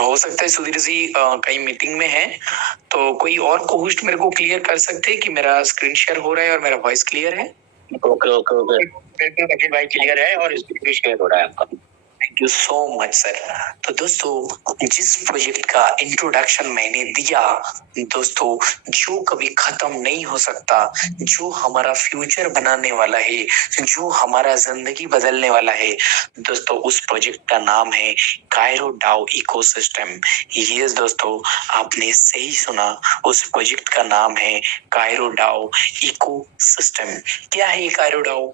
हो सकता है सुधीर जी कहीं मीटिंग में है, तो कोई और को होस्ट मेरे को क्लियर कर सकते हैं कि मेरा स्क्रीन शेयर हो रहा है और मेरा वॉइस क्लियर है। ओके ओके ओके बिल्कुल अखिल भाई क्लियर है और स्क्रीन भी शेयर हो रहा है आपका। Thank you so much sir. तो दोस्तों, जिस प्रोजेक्ट का इंट्रोडक्शन मैंने दिया, दोस्तों, जो कभी खत्म नहीं हो सकता, जो हमारा फ्यूचर बनाने वाला है, जो हमारा जिंदगी बदलने वाला है, दोस्तों उस प्रोजेक्ट का नाम है कायरो डाओ इकोसिस्टम। यस दोस्तों, आपने सही सुना, उस प्रोजेक्ट का नाम है कायरो डाओ इकोसिस्टम। क्या है कायरो डाओ?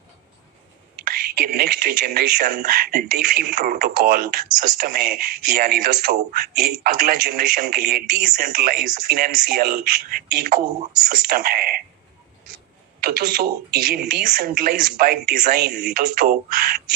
ये next generation DeFi protocol system है, यानी दोस्तों ये अगला जनरेशन के लिए डिसेंट्रलाइज फाइनेंशियल इको सिस्टम है। तो दोस्तों ये डिसेंट्रलाइज बाय डिजाइन, दोस्तों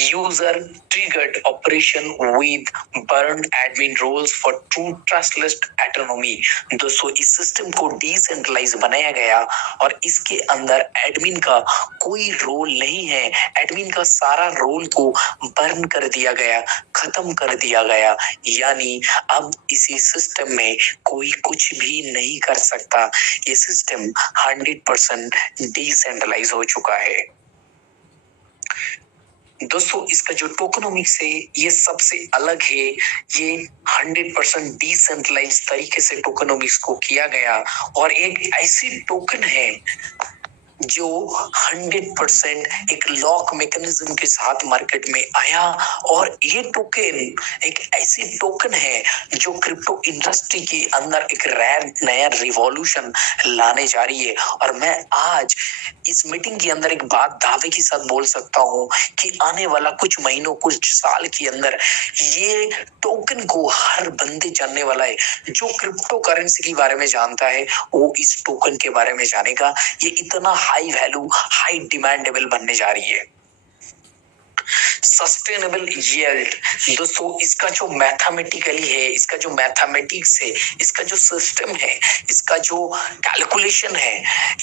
user triggered operation with burn admin roles for true trustless autonomy. दोस्तों इस सिस्टम को डिसेंट्रलाइज बनाया गया और इसके अंदर एडमिन का कोई रोल नहीं है। एडमिन का सारा रोल को बर्न कर दिया गया, खत्म कर दिया गया, यानी अब इसी सिस्टम में कोई कुछ भी नहीं कर सकता। ये सिस्टम 100% डिसेंट्रलाइज हो चुका है। दोस्तों इसका जो टोकनोमिक्स है ये सबसे अलग है। ये 100% डिसेंट्रलाइज तरीके से टोकनोमिक्स को किया गया और एक ऐसी टोकन है जो 100% एक लॉक मैकेनिज्म के साथ मार्केट में आया। और ये टोकन एक ऐसी टोकन है जो क्रिप्टो इंडस्ट्री के अंदर एक नया रिवॉल्यूशन लाने जा रही है। और मैं आज इस मीटिंग के अंदर एक बात दावे के साथ बोल सकता हूं कि आने वाला कुछ महीनों, कुछ साल के अंदर ये टोकन को हर बंदे जानने वाला है। जो क्रिप्टो करेंसी के बारे में जानता है वो इस टोकन के बारे में जानेगा। ये इतना हाई वैल्यू, हाई डिमांडेबल बनने जा रही है। सस्टेनेबल यील्ड, दोस्तों इसका जो मैथमेटिकली है, इसका जो मैथमेटिक्स है, इसका जो सिस्टम है, इसका जो कैलकुलेशन है,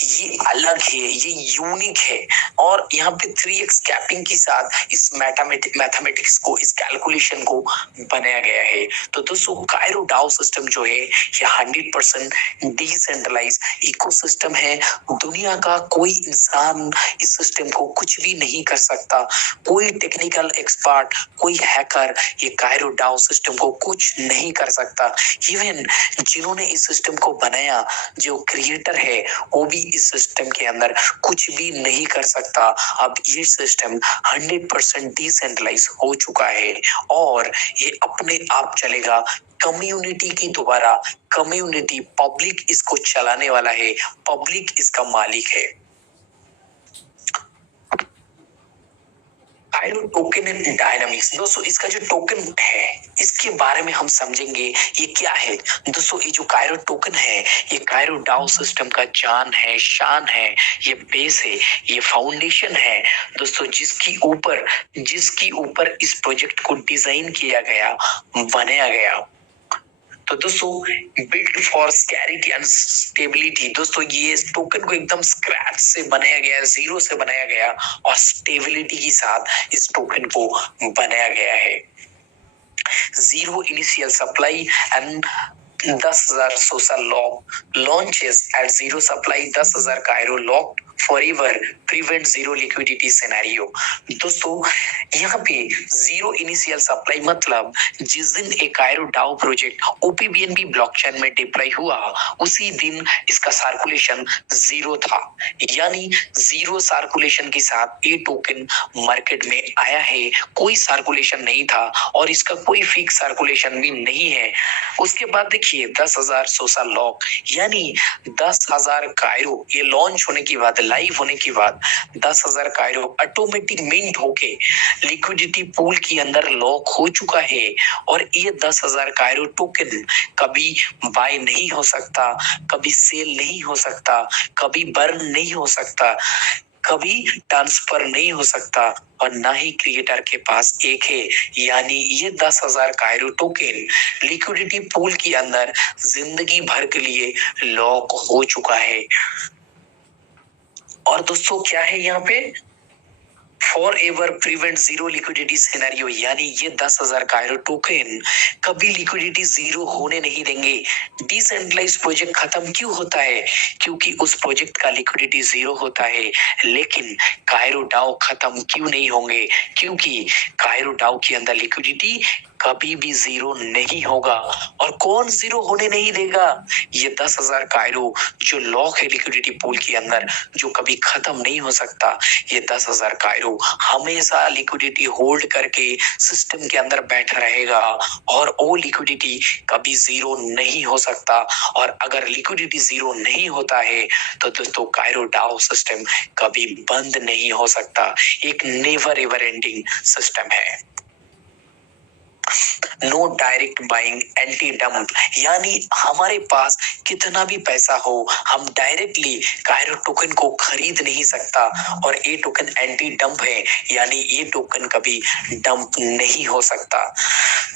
ये अलग है, ये यूनिक है। और यहाँ पे 3x कैपिंग के साथ इस मैथमेटिक्स को, इस कैलकुलेशन को बनाया गया है। तो दोस्तों कायरो डाओ सिस्टम जो है ये 100% डिसेंट्रलाइज इकोसिस्टम है। दुनिया का कोई इंसान इस सिस्टम को कुछ भी नहीं कर सकता। कोई टेक्निकल एक्सपर्ट, कोई हैकर ये कायरो डाओ सिस्टम को कुछ नहीं कर सकता। इवन जिन्होंने इस सिस्टम को बनाया, जो क्रिएटर है, वो भी इस सिस्टम के अंदर कुछ भी नहीं कर सकता। अब ये सिस्टम 100% डिसेंट्रलाइज हो चुका है और ये अपने आप चलेगा कम्युनिटी की द्वारा। कम्युनिटी, पब्लिक इसको चलाने वाला है, पब्लिक इसका मालिक है। कायरो टोकन एंड डायनामिक्स, दोस्तों इसका जो टोकन है इसके बारे में हम समझेंगे ये क्या है। दोस्तों ये जो कायरो टोकन है ये कायरो डाओ सिस्टम का जान है, शान है, ये बेस है, ये फाउंडेशन है दोस्तों, जिसकी ऊपर इस प्रोजेक्ट को डिजाइन किया गया, बनाया गया। तो दोस्तों बिल्ट फॉर स्कैरिटी एंड स्टेबिलिटी, दोस्तों ये टोकन को एकदम स्क्रैच से बनाया गया, जीरो से बनाया गया और स्टेबिलिटी के साथ इस टोकन को बनाया गया है। Zero initial supply and 10,000 social lock launches at zero supply, 10,000 Kairo lock forever, prevent zero liquidity scenario. दोस्तों यहाँ पे जीरो इनिशियल सप्लाई मतलब जिस दिन एक कायरो डाओ प्रोजेक्ट ओपीबीएनबी ब्लॉकचेन में डिप्लॉय हुआ उसी दिन इसका सर्कुलेशन जीरो था, यानी जीरो सर्कुलेशन के साथ ये टोकन मार्केट में आया है। कोई सर्कुलेशन नहीं था और इसका कोई फिक्स सर्कुलेशन भी नहीं है। उसके बाद देखिए 10,000 सोशल लॉक, यानी 10,000 कायरो ये लॉन्च होने के बाद, लाइव होने के बाद 10,000 कायरो ऑटोमेटिक मिंट होके लिक्विडिटी पूल के अंदर लॉक हो चुका है। और ये 10,000 कायरो टोकन कभी बाय नहीं हो सकता, कभी सेल नहीं हो सकता, कभी बर्न नहीं हो सकता, कभी ट्रांसफर नहीं हो सकता और ना ही क्रिएटर के पास एक है। यानी ये 10,000 कायरो टोकन लिक्विडिटी पूल के अंदर जिंदगी भर के लिए लॉक हो चुका है। और दोस्तों क्या है यहाँ पे for ever prevent zero liquidity scenario, यानी ये 10,000 कायरो टोकन कभी लिक्विडिटी जीरो होने नहीं देंगे। डिसेंट्रलाइज प्रोजेक्ट खत्म क्यों होता है? क्योंकि उस प्रोजेक्ट का लिक्विडिटी जीरो होता है, लेकिन कायरो डाओ खत्म क्यों नहीं होंगे? क्योंकि कायरो डाओ के अंदर लिक्विडिटी कभी भी जीरो नहीं होगा। और कौन जीरो होने नहीं देगा? ये 10,000 कायरो जो लॉक है लिक्विडिटी पूल के अंदर, जो कभी खत्म नहीं हो सकता। ये 10,000 कायरो हमेशा लिक्विडिटी होल्ड करके सिस्टम के अंदर बैठा रहेगा, और वो लिक्विडिटी कभी जीरो नहीं हो सकता। और अगर लिक्विडिटी जीरो नहीं होता है तो दोस्तों कायरो डाओ सिस्टम कभी बंद नहीं हो सकता। एक नेवर एवर एंडिंग सिस्टम है। No direct buying anti dump, यानी हमारे पास कितना भी पैसा हो, हम डायरेक्टली कायरो टोकन को खरीद नहीं सकता। और ये टोकन एंटी डंप है, यानी ये टोकन कभी डंप नहीं हो सकता।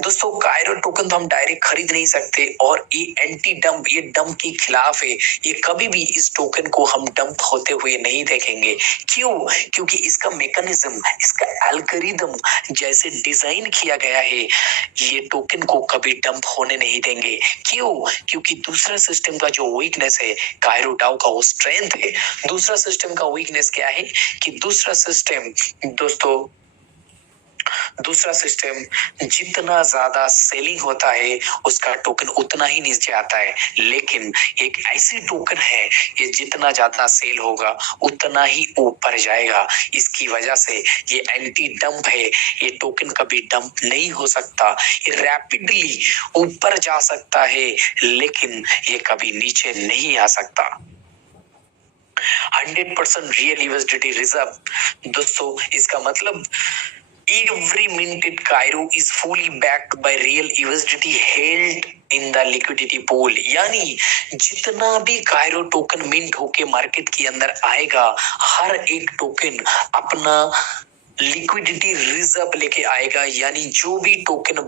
दोस्तों कायरो टोकन तो हम डायरेक्ट खरीद नहीं सकते, और ये एंटी डंप, ये डंप के खिलाफ है। ये कभी भी इस टोकन को हम डंप होते हुए नहीं देखेंगे। क्यों? क्योंकि इसका मैकेनिज्म, इसका एल्गोरिदम जैसे डिजाइन किया गया है, ये टोकन को कभी डंप होने नहीं देंगे। क्यों? क्योंकि दूसरा सिस्टम का जो वीकनेस है, कायरो डाओ का वो स्ट्रेंथ है। दूसरा सिस्टम का वीकनेस क्या है? कि दूसरा सिस्टम दोस्तों, दूसरा सिस्टम जितना ज्यादा सेलिंग होता है उसका टोकन उतना ही नीचे आता है। लेकिन एक ऐसी टोकन है, ये जितना ज्यादा सेल होगा उतना ही ऊपर जाएगा। इसकी वजह से ये एंटी डंप है। ये टोकन कभी डंप नहीं हो सकता। ये रैपिडली ऊपर जा सकता है, लेकिन ये कभी नीचे नहीं आ सकता। 100% रियल यूएसडीटी रिजर्व दोस्तों, इसका मतलब every minted Cairo is fully backed by real USDT held in the liquidity pool, यानी जितना भी कायरो टोकन मिंट होके मार्केट के अंदर आएगा, हर एक टोकन अपना लिक्विडिटी रिजर्व लेके आएगा। यानी जो भी टोकन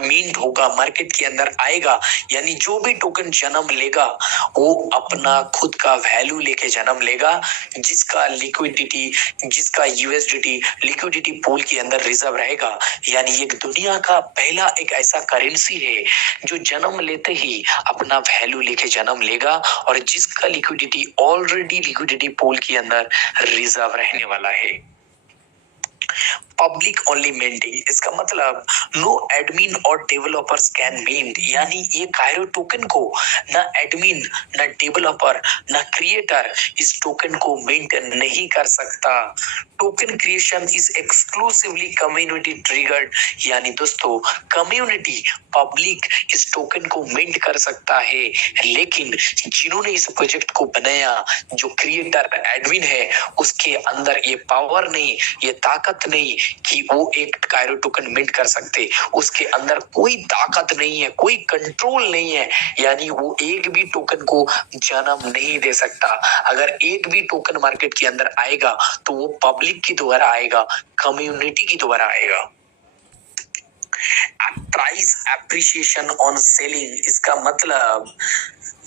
मिंट होगा मार्केट के अंदर आएगा, यानी जो भी टोकन जन्म लेगा वो अपना खुद का वैल्यू लेके जन्म लेगा, जिसका लिक्विडिटी, जिसका यूएसडीटी लिक्विडिटी पूल के अंदर रिजर्व रहेगा। यानी एक दुनिया का पहला एक ऐसा करेंसी है जो जन्म लेते ही अपना वैल्यू लेके जन्म लेगा, और जिसका लिक्विडिटी ऑलरेडी लिक्विडिटी पूल के अंदर रिजर्व रहने वाला है। पब्लिक ओनली मिंटिंग, इसका मतलब नो एडमिन और डेवलपर्स कैन मिंट, यानी ये कायरो टोकन को ना एडमिन, ना डेवलपर, ना क्रिएटर इस टोकन को मिंट नहीं कर सकता। Token creation is exclusively community triggered, यानी दोस्तों कम्युनिटी, पब्लिक इस टोकन को मिंट कर सकता है, लेकिन जिन्होंने इस प्रोजेक्ट को बनाया, जो क्रिएटर एडमिन है, उसके अंदर ये पावर नहीं, ये ताकत नहीं कि वो एक कायरो टोकन मिंट कर सकते। उसके अंदर कोई ताकत नहीं है, कोई कंट्रोल नहीं है, यानी वो एक भी टोकन को जन्म नहीं दे सकता। अगर एक भी टोकन मार्केट के अंदर आएगा तो वो पब्लिक की द्वारा आएगा, कम्युनिटी की द्वारा आएगा। प्राइस एप्रिसिएशन ऑन सेलिंग, इसका मतलब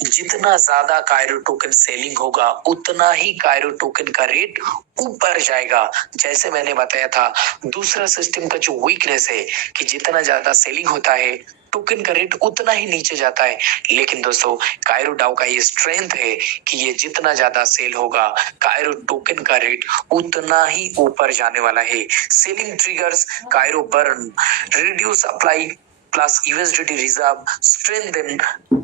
जितना ज्यादा कायरो टोकन सेलिंग होगा उतना ही कायरो टोकन का रेट ऊपर जाएगा। जैसे मैंने बताया था, दूसरा सिस्टम का जो वीकनेस है कि जितना ज्यादा सेलिंग होता है टोकन का रेट उतना ही नीचे जाता है। लेकिन दोस्तों कायरो डाओ का ये स्ट्रेंथ है कि ये जितना ज्यादा सेल होगा कायरो टोकन का रेट उतना ही ऊपर जाने वाला है। Selling triggers Cairo burn, reduce supply plus USDT reserve, strengthen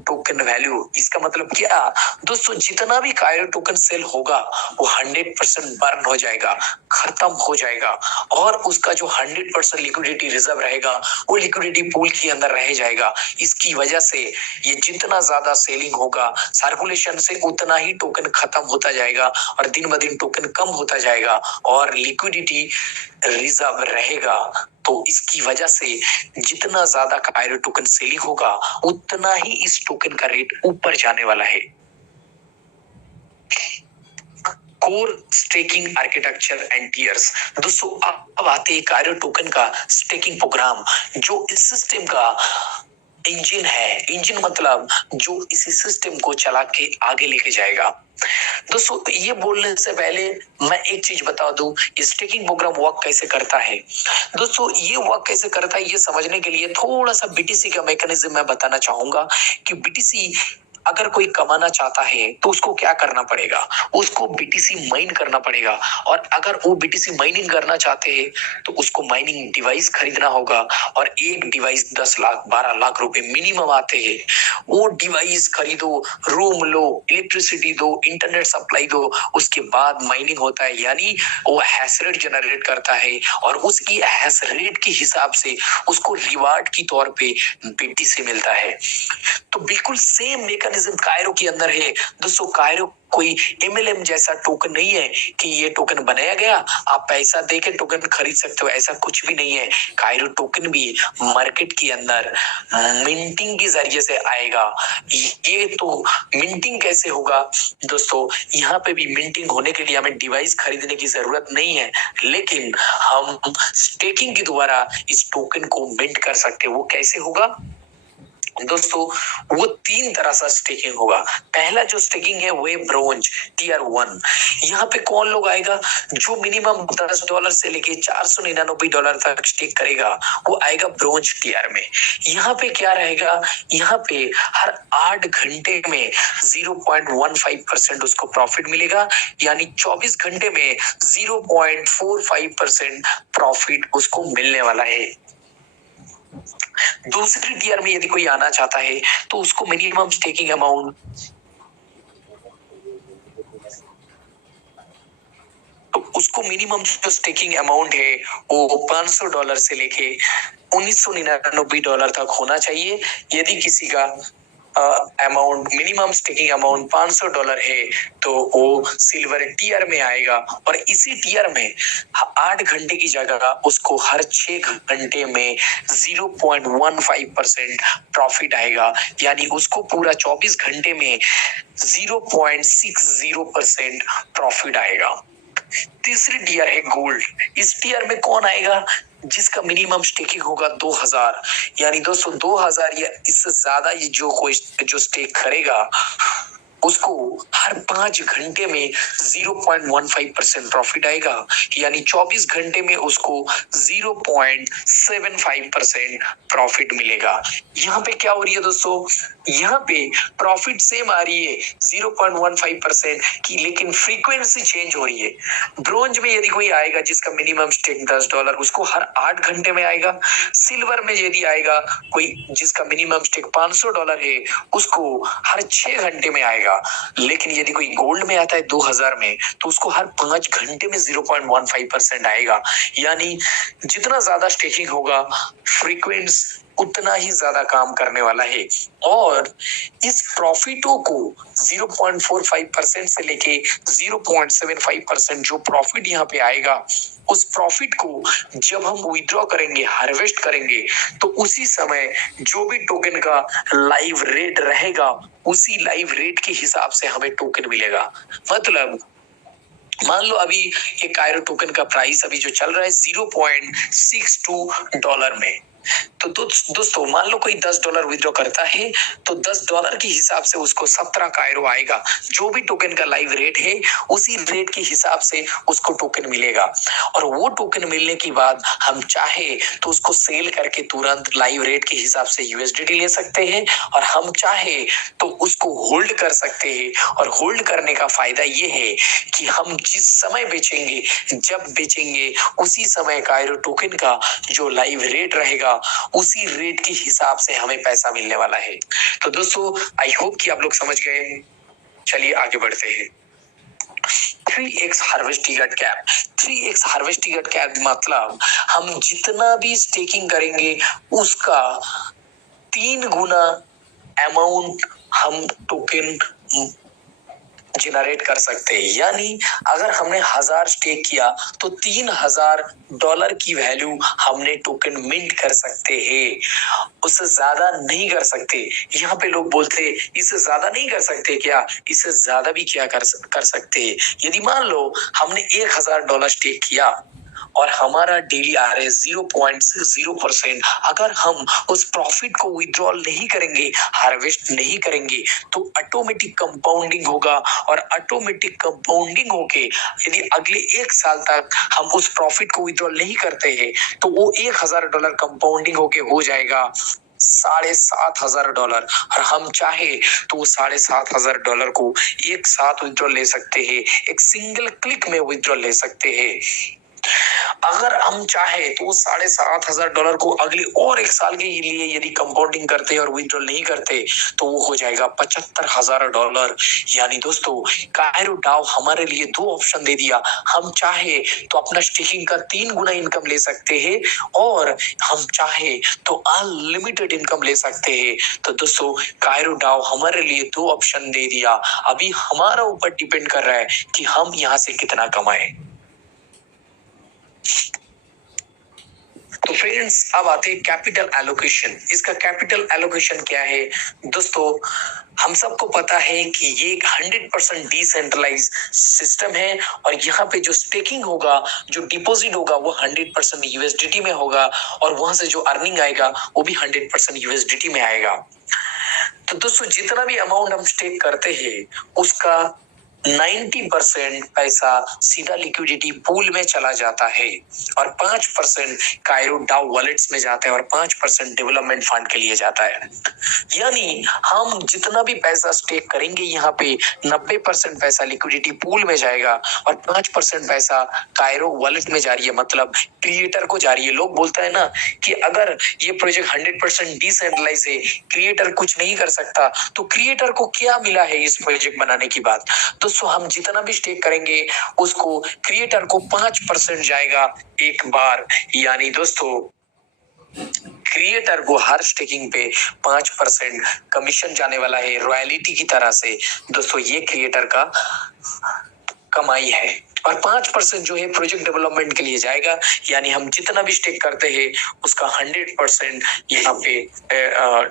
token value. इसका मतलब क्या दोस्तों, जितना भी कायरो टोकन सेल होगा वो 100% बर्न हो जाएगा, खत्म हो जाएगा, और उसका जो 100% लिक्विडिटी रिजर्व रहेगा वो लिक्विडिटी पूल के अंदर रह जाएगा। इसकी वजह से ये जितना ज्यादा सेलिंग होगा सर्कुलेशन से उतना ही टोकन खत्म होता जाएगा, और दिन ब दिन टोकन कम होता जाएगा और लिक्विडिटी रिजर्व रहेगा। तो इसकी वजह से जितना ज्यादा कायरो टोकन सेलिंग होगा उतना ही इस टोकन का रेट ऊपर जाने वाला है। Core staking architecture and tiers, दोस्तों अब आते हैं कायरो टोकन का स्टेकिंग प्रोग्राम, जो इस सिस्टम का इंजन है। इंजन मतलब जो इसी सिस्टम को चला के आगे लेके जाएगा। दोस्तों ये बोलने से पहले मैं एक चीज बता दूं, स्टेकिंग प्रोग्राम वर्क कैसे करता है। दोस्तों ये वर्क कैसे करता है ये समझने के लिए थोड़ा सा बीटीसी का मैकेनिज्म मैं बताना चाहूंगा कि बीटीसी अगर कोई कमाना चाहता है तो उसको क्या करना पड़ेगा, उसको बीटीसी माइन करना पड़ेगा। और अगर वो बीटीसी माइनिंग करना चाहते हैं तो उसको माइनिंग डिवाइस खरीदना होगा, और एक डिवाइस 10 लाख 12 लाख रुपए मिनिमम आते हैं। वो डिवाइस खरीदो, रूम लो, इलेक्ट्रिसिटी दो, इंटरनेट सप्लाई दो, उसके बाद माइनिंग होता है, यानी वो हैश रेट जनरेट करता है और उसकी हैश रेट के हिसाब से उसको रिवार्ड की तौर पे बीटीसी मिलता है। तो बिल्कुल सेम मैकेनिज्म कायरो के अंदर है। दोस्तों कायरो कोई एमएलएम जैसा टोकन नहीं है कि ये टोकन बनाया गया आप पैसा देके टोकन खरीद सकते हो, ऐसा कुछ भी नहीं है। कायरो टोकन भी मार्केट के अंदर मिंटिंग के जरिए से आएगा। ये तो मिंटिंग कैसे होगा दोस्तों, यहाँ पे भी मिंटिंग होने के लिए हमें डिवाइस खरीदने की जरूरत नहीं है, लेकिन हम स्टेकिंग के द्वारा इस टोकन को मिंट कर सकते हैं। वो कैसे होगा दोस्तों, वो 3 तरह से स्टेकिंग होगा। पहला जो स्टेकिंग है वो है ब्रोंज टीयर 1। यहाँ पे कौन लोग आएगा, जो मिनिमम $10 से लेके $499 तक स्टेक करेगा वो आएगा ब्रोंज टीयर में। यहाँ पे क्या रहेगा, यहाँ पे हर 8 घंटे में 0.15% उसको प्रॉफिट मिलेगा, यानी 24 घंटे में 0.45% प्रॉफिट उसको मिलने वाला है। दूसरी टीयर में यदि कोई आना चाहता है तो उसको मिनिमम स्टेकिंग अमाउंट जो स्टेकिंग अमाउंट है वो $500 से लेके $1999 तक होना चाहिए। यदि किसी का अमाउंट मिनिमम स्टेकिंग अमाउंट $500 है तो वो सिल्वर टीयर में आएगा, और इसी टीयर में 8 घंटे की जगह उसको हर 6 घंटे में 0.15% प्रॉफिट आएगा, यानी उसको पूरा 24 घंटे में 0.60% प्रॉफिट आएगा। तीसरी टीयर है गोल्ड। इस टीयर में कौन आएगा, जिसका मिनिमम स्टेकिंग होगा 2000, यानी दोस्तों 2000 या इससे ज्यादा ये जो स्टेक करेगा उसको हर 5 घंटे में 0.15% प्रॉफिट आएगा, यानी 24 घंटे में उसको 0.75% प्रॉफिट मिलेगा। यहाँ पे क्या हो रही है दोस्तों, यहाँ पे प्रॉफिट सेम आ रही है 0.15% की, लेकिन फ्रीक्वेंसी चेंज हो रही है। ब्रोंज में यदि कोई आएगा जिसका मिनिमम स्टेक $10 उसको हर 8 घंटे में आएगा। सिल्वर में यदि आएगा कोई जिसका मिनिमम स्टेक $500 है उसको हर 6 घंटे में आएगा। लेकिन यदि कोई गोल्ड में आता है 2000 में तो उसको हर 5 घंटे में 0.15% आएगा, यानी जितना ज्यादा स्टेकिंग होगा फ्रीक्वेंसी उतना ही ज्यादा काम करने वाला है। और इस प्रॉफिटों को 0.45% से लेके 0.75% जो प्रॉफिट यहाँ पे आएगा, उस प्रॉफिट को जब हम विड्रॉ करेंगे, हार्वेस्ट करेंगे, तो उसी समय जो भी टोकन का लाइव रेट रहेगा उसी लाइव रेट के हिसाब से हमें टोकन मिलेगा। मतलब मान लो अभी ये कायरो टोकन का प्राइस अभी जो चल रहा है $0.62 में, तो दोस्तों मान लो कोई $10 विड्रॉ करता है तो $10 के हिसाब से उसको 17 कायरो आएगा। जो भी टोकन का लाइव रेट है उसी रेट के हिसाब से उसको टोकन मिलेगा, और वो टोकन मिलने के बाद हम चाहे तो उसको सेल करके तुरंत लाइव रेट के हिसाब से यूएसडीटी ले सकते हैं, और हम चाहे तो उसको होल्ड कर सकते हैं। और होल्ड करने का फायदा ये है कि हम जिस समय बेचेंगे, जब बेचेंगे उसी समय कायरो टोकन का जो लाइव रेट रहेगा उसी रेट के हिसाब से हमें पैसा मिलने वाला है। तो दोस्तों आई होप कि आप लोग समझ गए। चलिए आगे बढ़ते हैं। 3x harvesting cap. 3x harvesting cap मतलब हम जितना भी स्टेकिंग करेंगे उसका 3 गुना अमाउंट हम टोकन जनरेट कर सकते हैं। यानी अगर हमने 1000 स्टेक किया तो $3000 की वैल्यू हमने टोकन मिंट कर सकते हैं, उससे ज्यादा नहीं कर सकते। यहाँ पे लोग बोलते हैं इससे ज्यादा नहीं कर सकते क्या, इससे ज्यादा भी क्या कर सकते हैं। यदि मान लो हमने $1000 स्टेक किया और हमारा डेली आ रहा है 0.60%। अगर हम उस प्रॉफिट को विड्रॉल नहीं करेंगे, हार्वेस्ट नहीं करेंगे, तो ऑटोमेटिक कंपाउंडिंग होगा, और ऑटोमेटिक कंपाउंडिंग होके यदि अगले 1 साल तक हम उस प्रॉफिट को विड्रॉल नहीं करते हैं, तो वो $1,000 कंपाउंडिंग होके हो जाएगा $7,500। और हम चाहे तो वो $7,500 को एक साथ विड्रॉल ले सकते हैं, एक सिंगल क्लिक में विड्रॉल ले सकते हैं। अगर हम चाहे तो वो $7,500 को अगले और 1 साल के लिए यदि कंपाउंडिंग करते और विड्रॉल नहीं करते, तो वो हो जाएगा $75,000। यानी दोस्तों, कायरो डाओ हमारे लिए 2 ऑप्शन दे दिया। हम चाहे तो अपना स्टेकिंग का 3 गुना इनकम ले सकते हैं, और हम चाहे तो अनलिमिटेड इनकम ले सकते हैं। तो दोस्तों, कायरो डाओ हमारे लिए 2 ऑप्शन दे दिया। अभी हमारा ऊपर डिपेंड कर रहा है कि हम यहाँ से कितना कमाएं। तो फ्रेंड्स, अब आते हैं कैपिटल एलोकेशन। इसका कैपिटल एलोकेशन क्या है दोस्तों? हम सबको पता है कि ये एक 100% डिसेंट्रलाइज सिस्टम है, और यहाँ पे जो स्टेकिंग होगा, जो डिपॉजिट होगा, वो 100% यूएसडीटी में होगा, और वहां से जो अर्निंग आएगा वो भी 100% यूएसडीटी में आएगा। तो दोस्तों, जितना भी अमाउंट हम स्टेक करते हैं, उसका 90% पैसा सीधा लिक्विडिटी पूल में चला जाता है, और 5% कायरो डाओ वॉलेट्स में जाता है, और 5% डेवलपमेंट फंड के लिए जाता है। यानी हम जितना भी पैसा स्टेक करेंगे, यहाँ पे 90% पैसा लिक्विडिटी पूल में जाएगा, और 5% पैसा कायरो वॉलेट में जा रही है, मतलब क्रिएटर को जा रही है। लोग बोलते हैं ना कि अगर ये प्रोजेक्ट 100% डिसेंट्रलाइज है, क्रिएटर कुछ नहीं कर सकता, तो क्रिएटर को क्या मिला है इस प्रोजेक्ट बनाने की बात? दोस्तों, हम जितना भी स्टेक करेंगे, उसको क्रिएटर को 5% जाएगा एक बार। यानी दोस्तों, क्रिएटर को हर स्टेकिंग पे 5% कमीशन जाने वाला है, रॉयल्टी की तरह से। दोस्तों, ये क्रिएटर का कमाई है, और 5% जो है प्रोजेक्ट डेवलपमेंट के लिए जाएगा। यानी हम जितना भी स्टेक करते हैं, उसका 100% यहाँ पे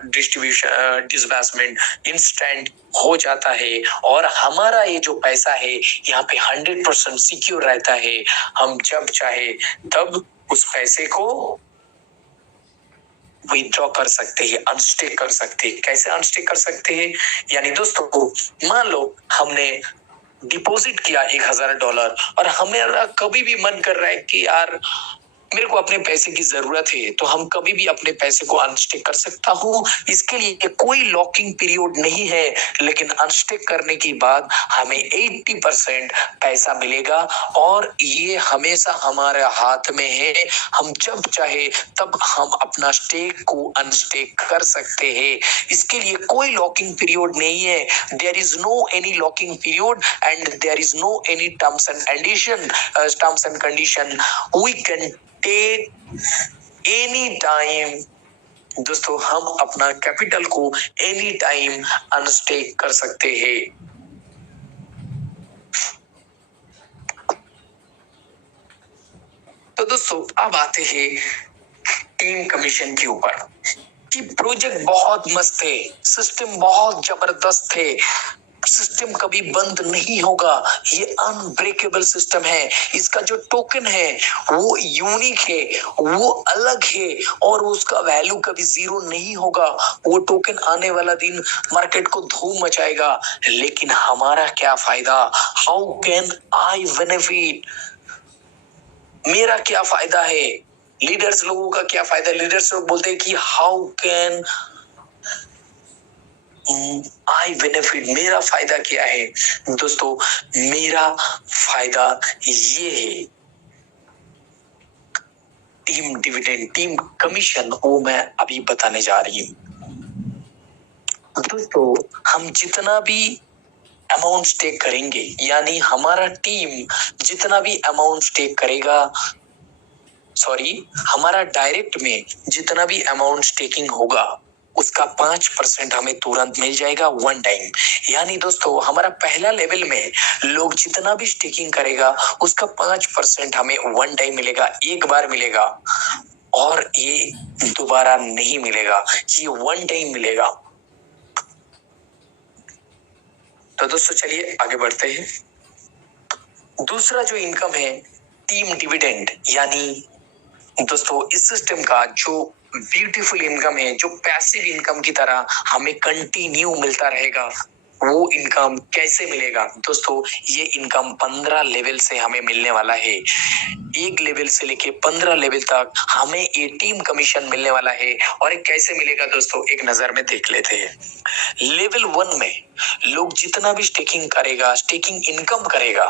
डिस्ट्रीब्यूशन डिसबर्समेंट इंस्टेंट हो जाता है, और हमारा ये जो पैसा है यहाँ पे 100% सिक्योर रहता है। हम जब चाहे तब उस पैसे को विथड्रॉ कर सकते हैं, अनस्टेक कर सकते हैं। कैसे अनस्टेक कर सकते हैं? यानी दोस्तों, मान लो हमने डिपॉजिट किया $1,000, और हमें कभी भी मन कर रहा है कि यार मेरे को अपने पैसे की जरूरत है, तो हम कभी भी अपने पैसे को अनस्टेक कर सकता हूँ। इसके लिए कोई लॉकिंग पीरियड नहीं है, लेकिन अनस्टेक करने के बाद हमें 80% पैसा मिलेगा, और ये हमेशा हमारे हाथ में है। हम जब चाहे तब हम अपना स्टेक को अनस्टेक कर सकते हैं। इसके लिए कोई लॉकिंग पीरियड नहीं है। There is no any locking period, and there is no any terms and condition. We can take any time. दोस्तों, हम अपना कैपिटल को एनी टाइम अनस्टेक कर सकते हैं। तो दोस्तों, अब आते हैं टीम कमीशन के ऊपर, कि प्रोजेक्ट बहुत मस्त है, सिस्टम बहुत जबरदस्त है, सिस्टम कभी बंद नहीं होगा, ये अनब्रेकेबल सिस्टम है। इसका जो टोकन है वो यूनिक है, वो अलग है, और उसका वैल्यू कभी जीरो नहीं होगा। वो टोकन आने वाला दिन मार्केट को धूम मचाएगा। लेकिन हमारा क्या फायदा? How can I benefit? मेरा क्या फायदा है? लीडर्स लोगों का क्या फायदा? लीडर्स लोग बोलते हैं कि हाउ कैन आई बेनिफिट, मेरा फायदा क्या है? दोस्तों, मेरा फायदा ये है, टीम डिविडेंड, टीम कमीशन, वो मैं अभी बताने जा रही हूँ। दोस्तों, हम जितना भी अमाउंट स्टेक करेंगे, यानी हमारा टीम जितना भी अमाउंट स्टेक करेगा, हमारा डायरेक्ट में जितना भी अमाउंट स्टेकिंग होगा, उसका 5% हमें तुरंत मिल जाएगा वन टाइम। यानी दोस्तों, हमारा पहला लेवल में लोग जितना भी स्टेकिंग करेगा, उसका 5% हमें वन टाइम मिलेगा, एक बार मिलेगा, और ये दोबारा नहीं मिलेगा, ये वन टाइम मिलेगा। तो दोस्तों, चलिए आगे बढ़ते हैं। दूसरा जो इनकम है टीम डिविडेंड, यानी दोस्तों इस सिस्टम का जो ब्यूटीफुल इनकम है, जो पैसिव इनकम की तरह हमें कंटिन्यू मिलता रहेगा, वो इनकम कैसे मिलेगा दोस्तों? ये इनकम 15 लेवल से हमें मिलने वाला है। 1 लेवल से लेके 15 लेवल तक हमें ये टीम कमीशन मिलने वाला है। और ये कैसे मिलेगा दोस्तों, एक नजर में देख लेते हैं। लेवल 1 में लोग जितना भी स्टेकिंग करेगा, स्टेकिंग इनकम करेगा,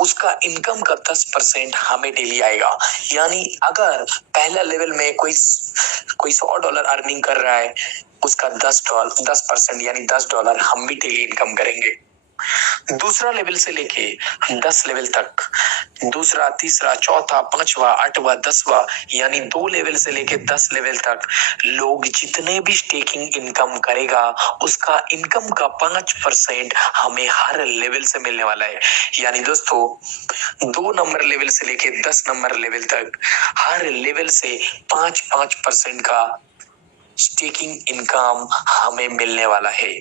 उसका इनकम का 10% हमें डेली आएगा। यानी अगर पहला लेवल में कोई $100 अर्निंग कर रहा है, उसका 10% यानी $10 हम भी डेली इनकम करेंगे। दूसरा लेवल से लेके 10 लेवल तक, दूसरा, तीसरा, चौथा, पांचवा, आठवां, 10वां, यानी 2 लेवल से लेके 10 लेवल तक लोग जितने भी स्टेकिंग इनकम करेगा, उसका इनकम का 5% हमें हर लेवल से मिलने वाला है। यानी दोस्तों 2 नंबर लेवल से लेके 10 नंबर लेवल तक हर लेवल से 5% का स्टेकिंग इनकम हमें मिलने वाला है।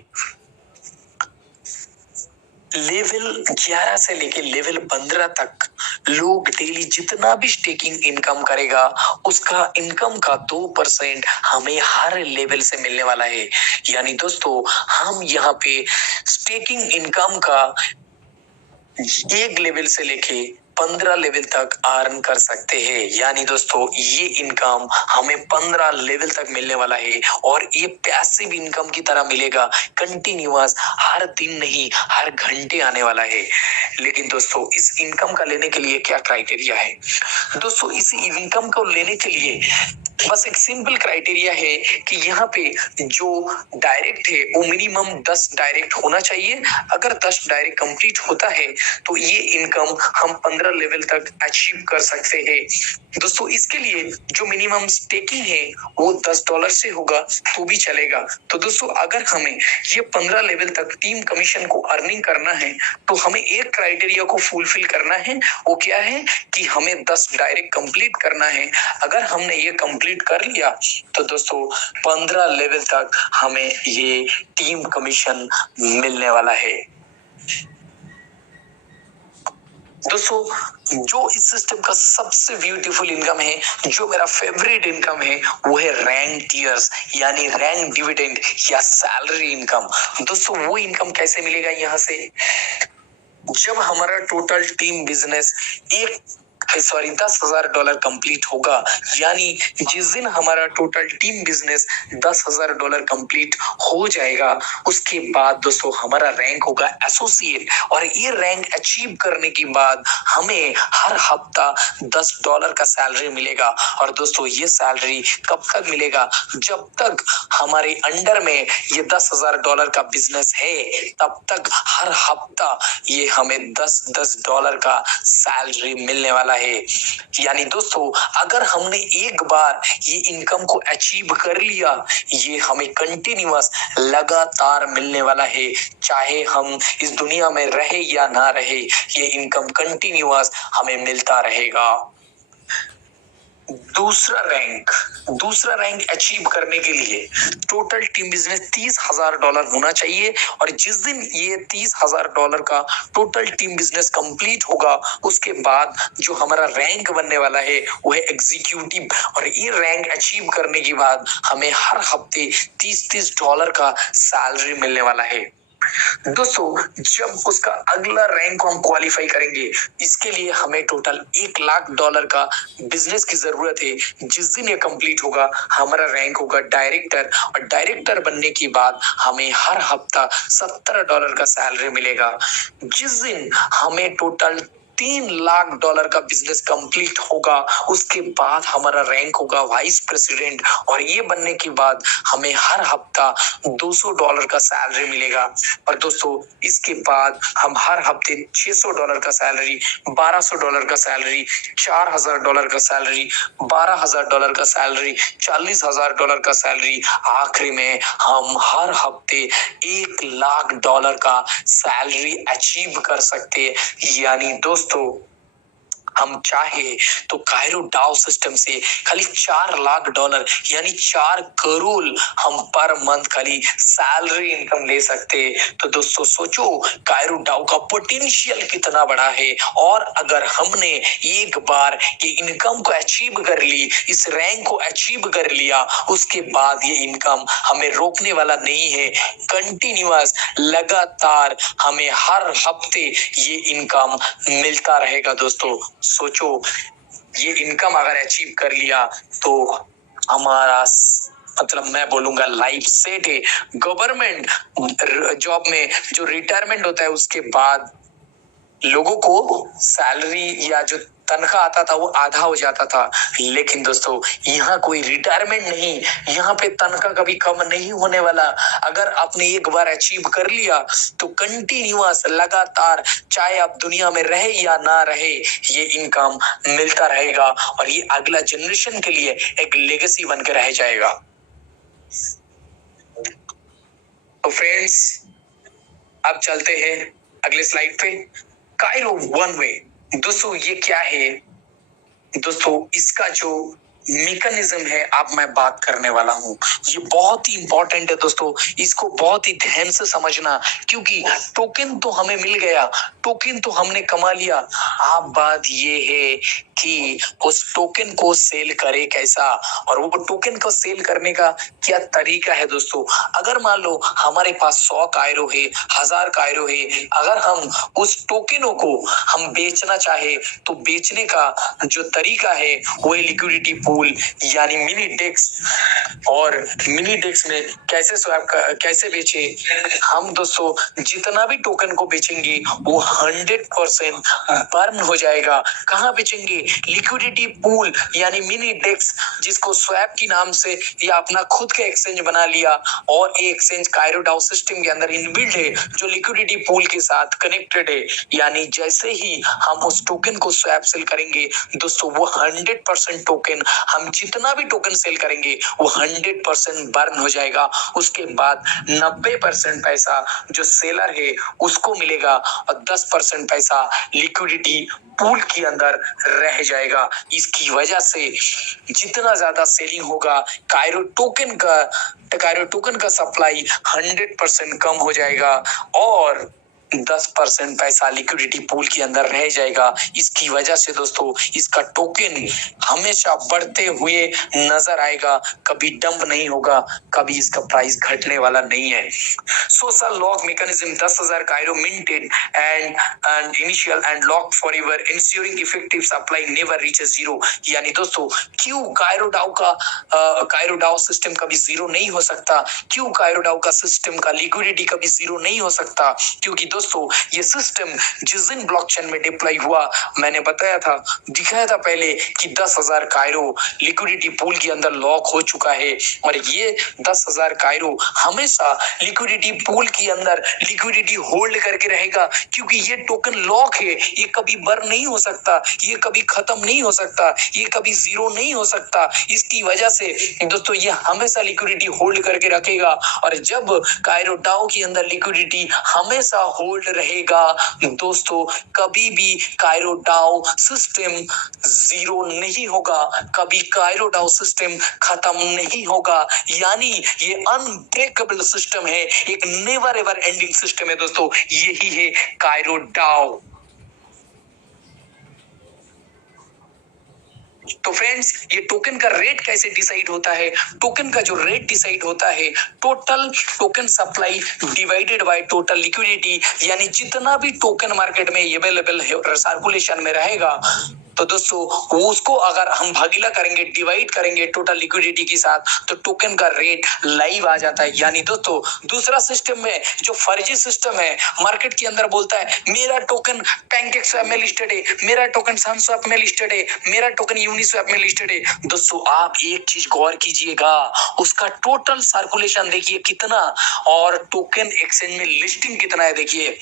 लेवल 11 से लेके लेवल 15 तक लोग डेली जितना भी स्टेकिंग इनकम करेगा, उसका इनकम का 2% हमें हर लेवल से मिलने वाला है। यानी दोस्तों हम यहाँ पे स्टेकिंग इनकम का 1 लेवल से लेके 15 लेवल तक अर्न कर सकते हैं। यानी दोस्तों ये इनकम हमें 15 लेवल तक मिलने वाला है, और ये पैसिव इनकम की तरह मिलेगा, कंटिन्यूअस, हर दिन नहीं, हर घंटे आने वाला है। लेकिन दोस्तों इस इनकम का लेने के लिए क्या क्राइटेरिया है? दोस्तों इस इनकम को लेने के लिए बस एक सिंपल क्राइटेरिया है कि यहाँ पे जो डायरेक्ट है वो मिनिमम 10 डायरेक्ट होना चाहिए। अगर 10 डायरेक्ट कंप्लीट होता है तो ये इनकम हम 15 लेवल तक अचीव कर सकते हैं। दोस्तों इसके लिए जो मिनिमम स्टेकिंग है वो $10 से होगा तो भी चलेगा। तो दोस्तों अगर हमें ये 15 लेवल तक टीम कमीशन को अर्निंग करना है तो हमें एक क्राइटेरिया को फुलफिल करना है। वो क्या है कि हमें 10 डायरेक्ट कंप्लीट करना है। अगर हमने ये कंप्लीट कर लिया तो दोस्तों 15 लेवल तक हमें ये टीम कमीशन मिलने वाला है। दोस्तों जो इस सिस्टम का सबसे ब्यूटीफुल इनकम है, जो मेरा फेवरेट इनकम है, वो है रैंक टियर्स, यानी रैंक डिविडेंड या सैलरी इनकम। दोस्तों वो इनकम कैसे मिलेगा? यहाँ से जब हमारा टोटल टीम बिजनेस $10,000 कंप्लीट होगा, यानी जिस दिन हमारा टोटल टीम बिजनेस $10,000 कंप्लीट हो जाएगा, उसके बाद दोस्तों हमारा रैंक होगा एसोसिएट। और ये रैंक अचीव करने के बाद हमें हर हफ्ता $10 का सैलरी मिलेगा। और दोस्तों ये सैलरी कब तक मिलेगा? जब तक हमारे अंडर में ये $10,000 का बिजनेस है, तब तक हर हफ्ता ये हमें $10 का सैलरी मिलने वाला है। यानी दोस्तों अगर हमने एक बार ये इनकम को अचीव कर लिया, ये हमें कंटिन्यूअस लगातार मिलने वाला है। चाहे हम इस दुनिया में रहे या ना रहे, ये इनकम कंटिन्यूअस हमें मिलता रहेगा। दूसरा रैंक अचीव करने के लिए टोटल टीम बिजनेस $30,000 होना चाहिए। और जिस दिन ये $30,000 का टोटल टीम बिजनेस कंप्लीट होगा, उसके बाद जो हमारा रैंक बनने वाला है वो है एग्जीक्यूटिव। और ये रैंक अचीव करने के बाद हमें हर हफ्ते $30 का सैलरी मिलने वाला है। दोस्तों जब उसका अगला रैंक को हम क्वालिफाई करेंगे, इसके लिए हमें टोटल $1,00,000 का बिजनेस की जरूरत है। जिस दिन ये कंप्लीट होगा, हमारा रैंक होगा डायरेक्टर। और डायरेक्टर बनने के बाद हमें हर हफ्ता $70 का सैलरी मिलेगा। जिस दिन हमें टोटल $3,00,000 का बिजनेस कंप्लीट होगा, उसके बाद हमारा रैंक होगा वाइस प्रेसिडेंट। और ये बनने के बाद हमें हर हफ्ता $200 का सैलरी मिलेगा। और दोस्तों इसके बाद हम हर हफ्ते $600 का सैलरी, $1,200 का सैलरी, $4,000 का सैलरी, $12,000 का सैलरी, $40,000 का सैलरी, आखिरी में हम हर हफ्ते $1,00,000 का सैलरी अचीव कर सकते हैं। यानी दोस्तों हम चाहे तो कायरो डाउ सिस्टम से खाली $4 लाख यानी 4 करोड़ हम पर मंथ खाली सैलरी इनकम ले सकते। तो दोस्तों सोचो कायरो डाउ का पोटेंशियल कितना बड़ा है, और अगर हमने एक बार ये इनकम को अचीव कर ली, इस रैंक को अचीव कर लिया, उसके बाद ये इनकम हमें रोकने वाला नहीं है। कंटिन्यूअस लगातार हमें हर हफ्ते ये इनकम मिलता रहेगा। दोस्तों सोचो ये इनकम अगर अचीव कर लिया तो हमारा मतलब मैं बोलूंगा लाइफ सेट है। गवर्नमेंट जॉब में जो रिटायरमेंट होता है उसके बाद लोगों को सैलरी या जो तनख्वाह आता था वो आधा हो जाता था, लेकिन दोस्तों यहाँ कोई रिटायरमेंट नहीं, यहाँ पे तनख्वाह कभी कम नहीं होने वाला। अगर आपने एक बार अचीव कर लिया तो कंटिन्यूअस लगातार चाहे आप दुनिया में रहे या ना रहे ये इनकम मिलता रहेगा, और ये अगला जनरेशन के लिए एक लेगेसी बन के रह जाएगा। तो फ्रेंड्स अब चलते हैं अगले स्लाइड पे। कायरो वन वे दोस्तों ये क्या है? दोस्तों इसका जो मैकेनिज्म है अब मैं बात करने वाला हूँ, ये बहुत ही इंपॉर्टेंट है दोस्तों, इसको बहुत ही ध्यान से समझना, क्योंकि टोकन तो हमें मिल गया, टोकन तो हमने कमा लिया। अब बात ये है कि उस टोकन को सेल करे कैसा, और वो टोकन को सेल करने का क्या तरीका है। दोस्तों अगर मान लो हमारे पास 100 कायरो है, 1000 कायरो है, अगर हम उस टोकनों को हम बेचना चाहे तो बेचने का जो तरीका है वो लिक्विडिटी पूल यानी मिनी डेक्स। और मिनी डेक्स में कैसे स्वैप कैसे बेचे हम? दोस्तों जितना भी टोकन को बेचेंगे वो 100% बर्न हो जाएगा। कहाँ बेचेंगे? लिक्विडिटी पूल यानी मिनी डेक्स, जिसको स्वैप की नाम से या अपना खुद का एक्सचेंज बना लिया, और ये एक्सचेंज कायरो डाउ सिस्टम के अंदर इनबिल्ट है जो लिक्विडिटी पूल के साथ कनेक्टेड है। यानी जैसे ही हम उस टोकन को स्वैप सेल करेंगे दोस्तों वो 100% टोकन, हम जितना भी टोकन सेल करेंगे वो 100% बर्न हो जाएगा। उसके बाद 90% पैसा जो सेलर है उसको मिलेगा, और 10% पैसा लिक्विडिटी पूल के अंदर रह जाएगा। इसकी वजह से जितना ज्यादा सेलिंग होगा कायरो टोकन का सप्लाई 100% कम हो जाएगा, और 10% पैसा लिक्विडिटी पूल के अंदर रह जाएगा। इसकी वजह से दोस्तों इसका टोकन हमेशा बढ़ते हुए नजर आएगा, कभी डंप नहीं होगा, कभी इसका प्राइस घटने वाला नहीं है। Social lock mechanism 10,000 Cairo minted and initial and lock forever ensuring effective supply never reaches zero. यानी दोस्तों क्यों कायरो डाउ सिस्टम कभी जीरो नहीं हो सकता? क्यों कायरो डाउ का सिस्टम का लिक्विडिटी कभी जीरो नहीं हो सकता? क्योंकि दोस्तों ये सिस्टम जिस दिन ब्लॉकचेन में डिप्लॉय हुआ, मैंने बताया था, दिखाया था पहले कि 10,000 कायरो लिक्विडिटी पूल के अंदर लॉक हो चुका है, और ये 10,000 कायरो हमेशा लिक्विडिटी पूल के अंदर लिक्विडिटी होल्ड करके रहेगा, क्योंकि ये टोकन लॉक है, ये कभी बर्न नहीं हो सकता, ये कभी खत्म नहीं हो सकता, ये कभी जीरो नहीं हो सकता। इसकी वजह से दोस्तों ये हमेशा लिक्विडिटी होल्ड करके रखेगा, और जब कायरो डाउ के अंदर लिक्विडिटी हमेशा होल्ड रहेगा दोस्तों कभी भी कायरो डाउ सिस्टम जीरो नहीं होगा, कभी कायरो डाउ सिस्टम खत्म नहीं होगा। यानी ये अनब्रेकेबल सिस्टम है, एक नेवर एवर एंडिंग सिस्टम है दोस्तों, यही है कायरो डाउ। तो फ्रेंड्स ये टोकन का रेट कैसे डिसाइड होता है? टोकन का जो रेट डिसाइड होता है total token supply divided by total liquidity, यानी जितना भी टोकन मार्केट में अवेलेबल है सर्कुलेशन में रहेगा, तो दोस्तों उसको अगर हम भागीला करेंगे, डिवाइड करेंगे टोटल लिक्विडिटी के साथ, तो टोकन का रेट लाइव आ जाता है। यानी दोस्तों दूसरा सिस्टम में जो फर्जी सिस्टम है मार्केट के अंदर बोलता है मेरा टोकन पैनकेकस्वैप में लिस्टेड है, मेरा टोकन सनस्वैप में लिस्टेड है, मेरा टोकन यूनिस्वैप में लिस्टेड है। दोस्तों आप एक चीज गौर कीजिएगा, उसका टोटल सर्कुलेशन देखिए कितना, और टोकन एक्सचेंज में लिस्टिंग कितना है देखिए।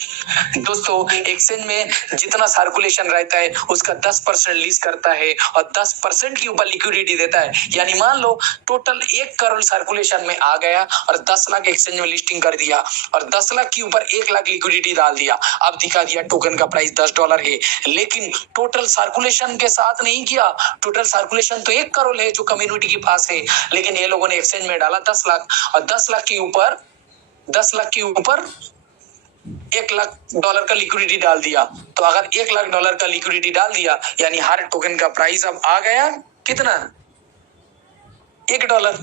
दोस्तों एक्सचेंज में जितना सर्कुलेशन रहता है उसका 10% 10% रिलीज करता है और 10% के ऊपर लिक्विडिटी देता है। यानी मान लो टोटल 1 करोड़ सर्कुलेशन में आ गया और 10 लाख एक्सचेंज में लिस्टिंग कर दिया और 10 लाख के ऊपर 1 लाख लिक्विडिटी डाल दिया। अब दिखा दिया टोकन का प्राइस $10 है, लेकिन टोटल सर्कुलेशन के साथ नहीं किया। टोटल सर्कुलेशन तो 1 करोड़ है जो कम्युनिटी के पास है, लेकिन ये लोगों ने एक्सचेंज में डाला 10 लाख और 10 लाख के ऊपर $1 लाख का लिक्विडिटी डाल दिया। तो अगर $1 लाख का लिक्विडिटी डाल दिया यानी हर टोकन का प्राइस अब आ गया कितना, $1।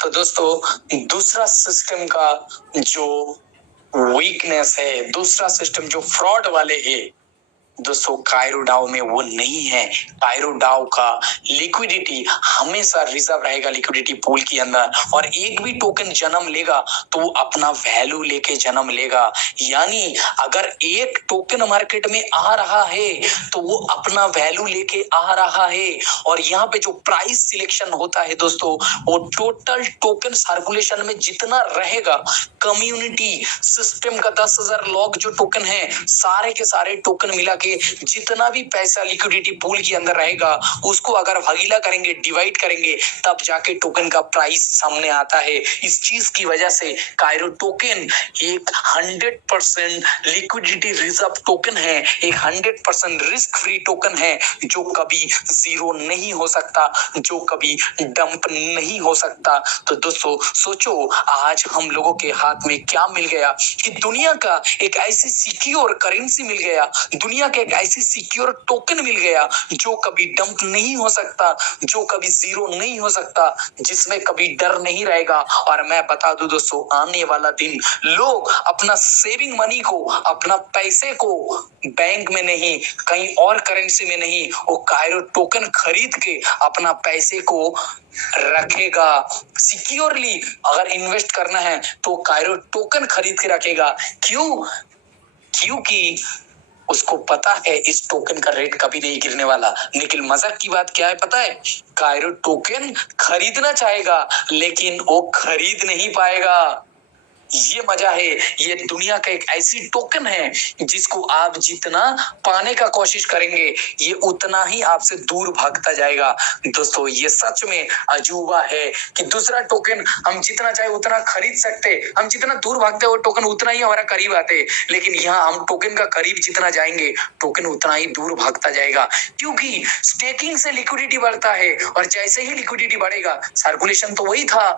तो दोस्तों दूसरा सिस्टम का जो वीकनेस है, दूसरा सिस्टम जो फ्रॉड वाले है दोस्तों, कायरो डाओ में वो नहीं है। कायरो डाओ का लिक्विडिटी हमेशा रिजर्व रहेगा लिक्विडिटी पूल के अंदर, और एक भी टोकन जन्म लेगा तो वो अपना वैल्यू लेके जन्म लेगा। यानी अगर एक टोकन मार्केट में आ रहा है तो वो अपना वैल्यू लेके आ रहा है। और यहाँ पे जो प्राइस सिलेक्शन होता है दोस्तों, वो टोटल टोकन सर्कुलेशन में जितना रहेगा, कम्युनिटी सिस्टम का 10,000 लॉग जो टोकन है, सारे के सारे टोकन मिला के जितना भी पैसा लिक्विडिटी पूल के अंदर रहेगा उसको अगर भागीला करेंगे, डिवाइड करेंगे, तब जाके टोकन का प्राइस सामने आता है। इस चीज की वजह से कायरो टोकन एक 100% लिक्विडिटी रिजर्व टोकन है, एक 100% रिस्क फ्री टोकन है, जो कभी जीरो नहीं हो सकता, जो कभी डंप नहीं हो सकता। तो दोस्तों सोचो आज हम लोगों के हाथ में क्या मिल गया कि दुनिया का एक ऐसी सिक्योर करेंसी मिल गया, दुनिया का एक ऐसी सिक्योर टोकन मिल गया जो कभी डंप नहीं हो सकता, जो कभी जीरो नहीं हो सकता, जिसमें कभी डर नहीं रहेगा। और मैं बता दूं दोस्तों, आने वाला दिन लोग अपना सेविंग मनी को, अपना पैसे को बैंक में नहीं, कहीं और करेंसी में नहीं, वो कायरो टोकन खरीद के अपना पैसे को रखेगा सिक्योरली। अगर इन्वेस्ट करना है तो कायरो टोकन खरीद के रखेगा। क्योंकि उसको पता है इस टोकन का रेट कभी नहीं गिरने वाला। लेकिन मजाक की बात क्या है पता है, कायरो टोकन खरीदना चाहेगा लेकिन वो खरीद नहीं पाएगा। ये मजा है। ये दुनिया का एक ऐसी टोकन है जिसको आप जितना पाने का कोशिश करेंगे ये उतना ही आपसे दूर भागता जाएगा। दोस्तों ये सच में अजूबा है कि दूसरा टोकन हम जितना चाहे उतना खरीद सकते, हम जितना दूर भागते वो टोकन उतना ही हमारा करीब आते, लेकिन यहाँ हम टोकन का करीब जितना जाएंगे टोकन उतना ही दूर भागता जाएगा। क्योंकि स्टेकिंग से लिक्विडिटी बढ़ता है और जैसे ही लिक्विडिटी बढ़ेगा, सर्कुलेशन तो वही था,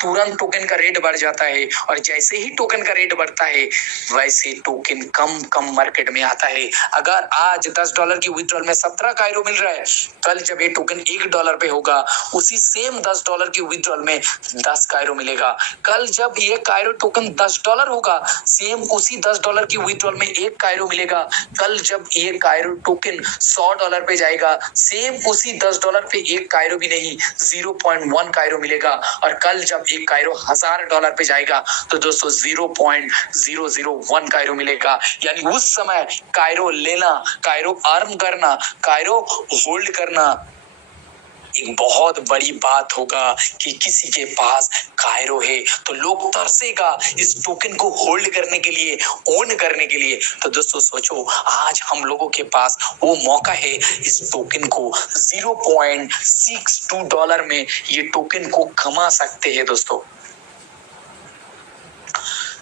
तुरंत टोकन का रेट बढ़ जाता है, और जैसे ही टोकन का रेट बढ़ता है वैसे टोकन कम मार्केट में आता है। अगर आज $10 की विथड्रॉल में 17 कायरो मिल रहा है, कल जब ये टोकन $1 पे होगा उसी सेम $10 की विथड्रॉल में 10 कायरो मिलेगा। कल जब ये कायरो टोकन $10 होगा, सेम उसी $10 की विथड्रॉल में 1 कायरो मिलेगा। कल जब ये कायरो टोकन $100 पे जाएगा, सेम उसी $10 पे 1 कायरो भी नहीं, 0.1 कायरो मिलेगा। और कल जब एक कायरो $1000 पे जाएगा तो दोस्तों 0.001 कायरो मिलेगा। यानी उस समय कायरो लेना, कायरो अर्न करना, कायरो होल्ड करना एक बहुत बड़ी बात होगा कि किसी के पास कायरो है तो लोग तरसेगा इस टोकन को होल्ड करने के लिए, ओन करने के लिए। तो दोस्तों सोचो आज हम लोगों के पास वो मौका है, इस टोकन को $0.62 में ये टोकन को कमा सकते हैं दोस्तों।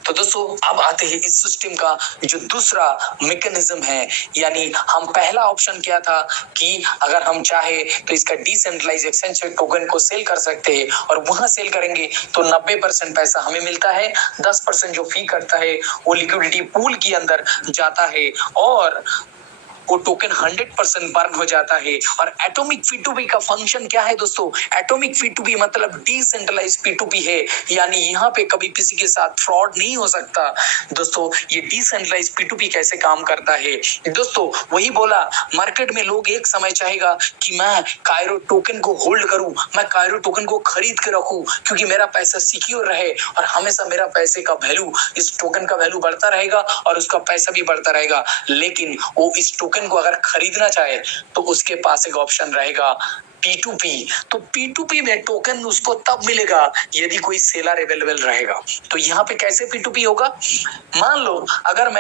तो दोस्तों अब आते हैं इस सिस्टम का जो दूसरा मैकेनिज्म है। यानी हम पहला ऑप्शन क्या था कि अगर हम चाहे तो इसका डिसेंट्रलाइज एक्सचेंज टोकन को सेल कर सकते हैं, और वहां सेल करेंगे तो 90% पैसा हमें मिलता है, 10% जो फी करता है वो लिक्विडिटी पूल के अंदर जाता है, और वो टोकन 100% बर्न हो जाता है। और एटॉमिक P2P का फंक्शन क्या है दोस्तों? एटॉमिक P2P मतलब डिसेंट्रलाइज P2P है, यानी यहाँ पे कभी किसी के साथ फ्रॉड नहीं हो सकता। दोस्तों ये डिसेंट्रलाइज P2P कैसे काम करता है दोस्तों? वही बोला, मार्केट में लोग एक समय चाहेगा कि मैं कायरो टोकन को होल्ड करूं, मैं कायरो टोकन को खरीद के रखूं क्योंकि मेरा पैसा सिक्योर रहे, और हमेशा मेरा पैसे का वैल्यू, इस टोकन का वैल्यू बढ़ता रहेगा और उसका पैसा भी बढ़ता रहेगा। लेकिन वो इस टोकन टोकन को अगर खरीदना चाहे तो उसके पास एक ऑप्शन रहेगा P2P। तो P2P में टोकन उसको तब मिलेगा यदि कोई सेलर अवेलेबल रहेगा। तो यहाँ पे कैसे P2P होगा? मान लो अगर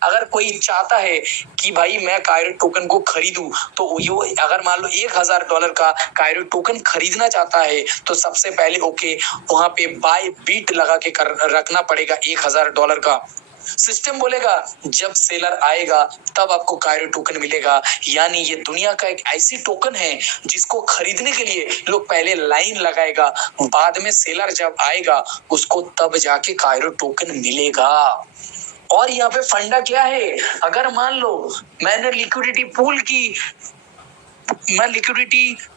अगर कोई चाहता है कि भाई मैं कायरो टोकन को खरीदूं, तो यो अगर मान लो $1000 का कायरो टोकन खरीदना चाहता है तो सबसे पहले ओके वहां पे बाय बीट लगा के रखना पड़ेगा $1000 का। सिस्टम बोलेगा जब सेलर आएगा तब आपको कायरो टोकन मिलेगा। यानी ये दुनिया का एक ऐसी टोकन है जिसको खरीदने के लिए लोग पहले लाइन लगाएगा, बाद में सेलर जब आएगा उसको तब जाके कायरो टोकन मिलेगा। और यहाँ पे फंडा क्या है? अगर मान लो मैंने लिक्विडिटी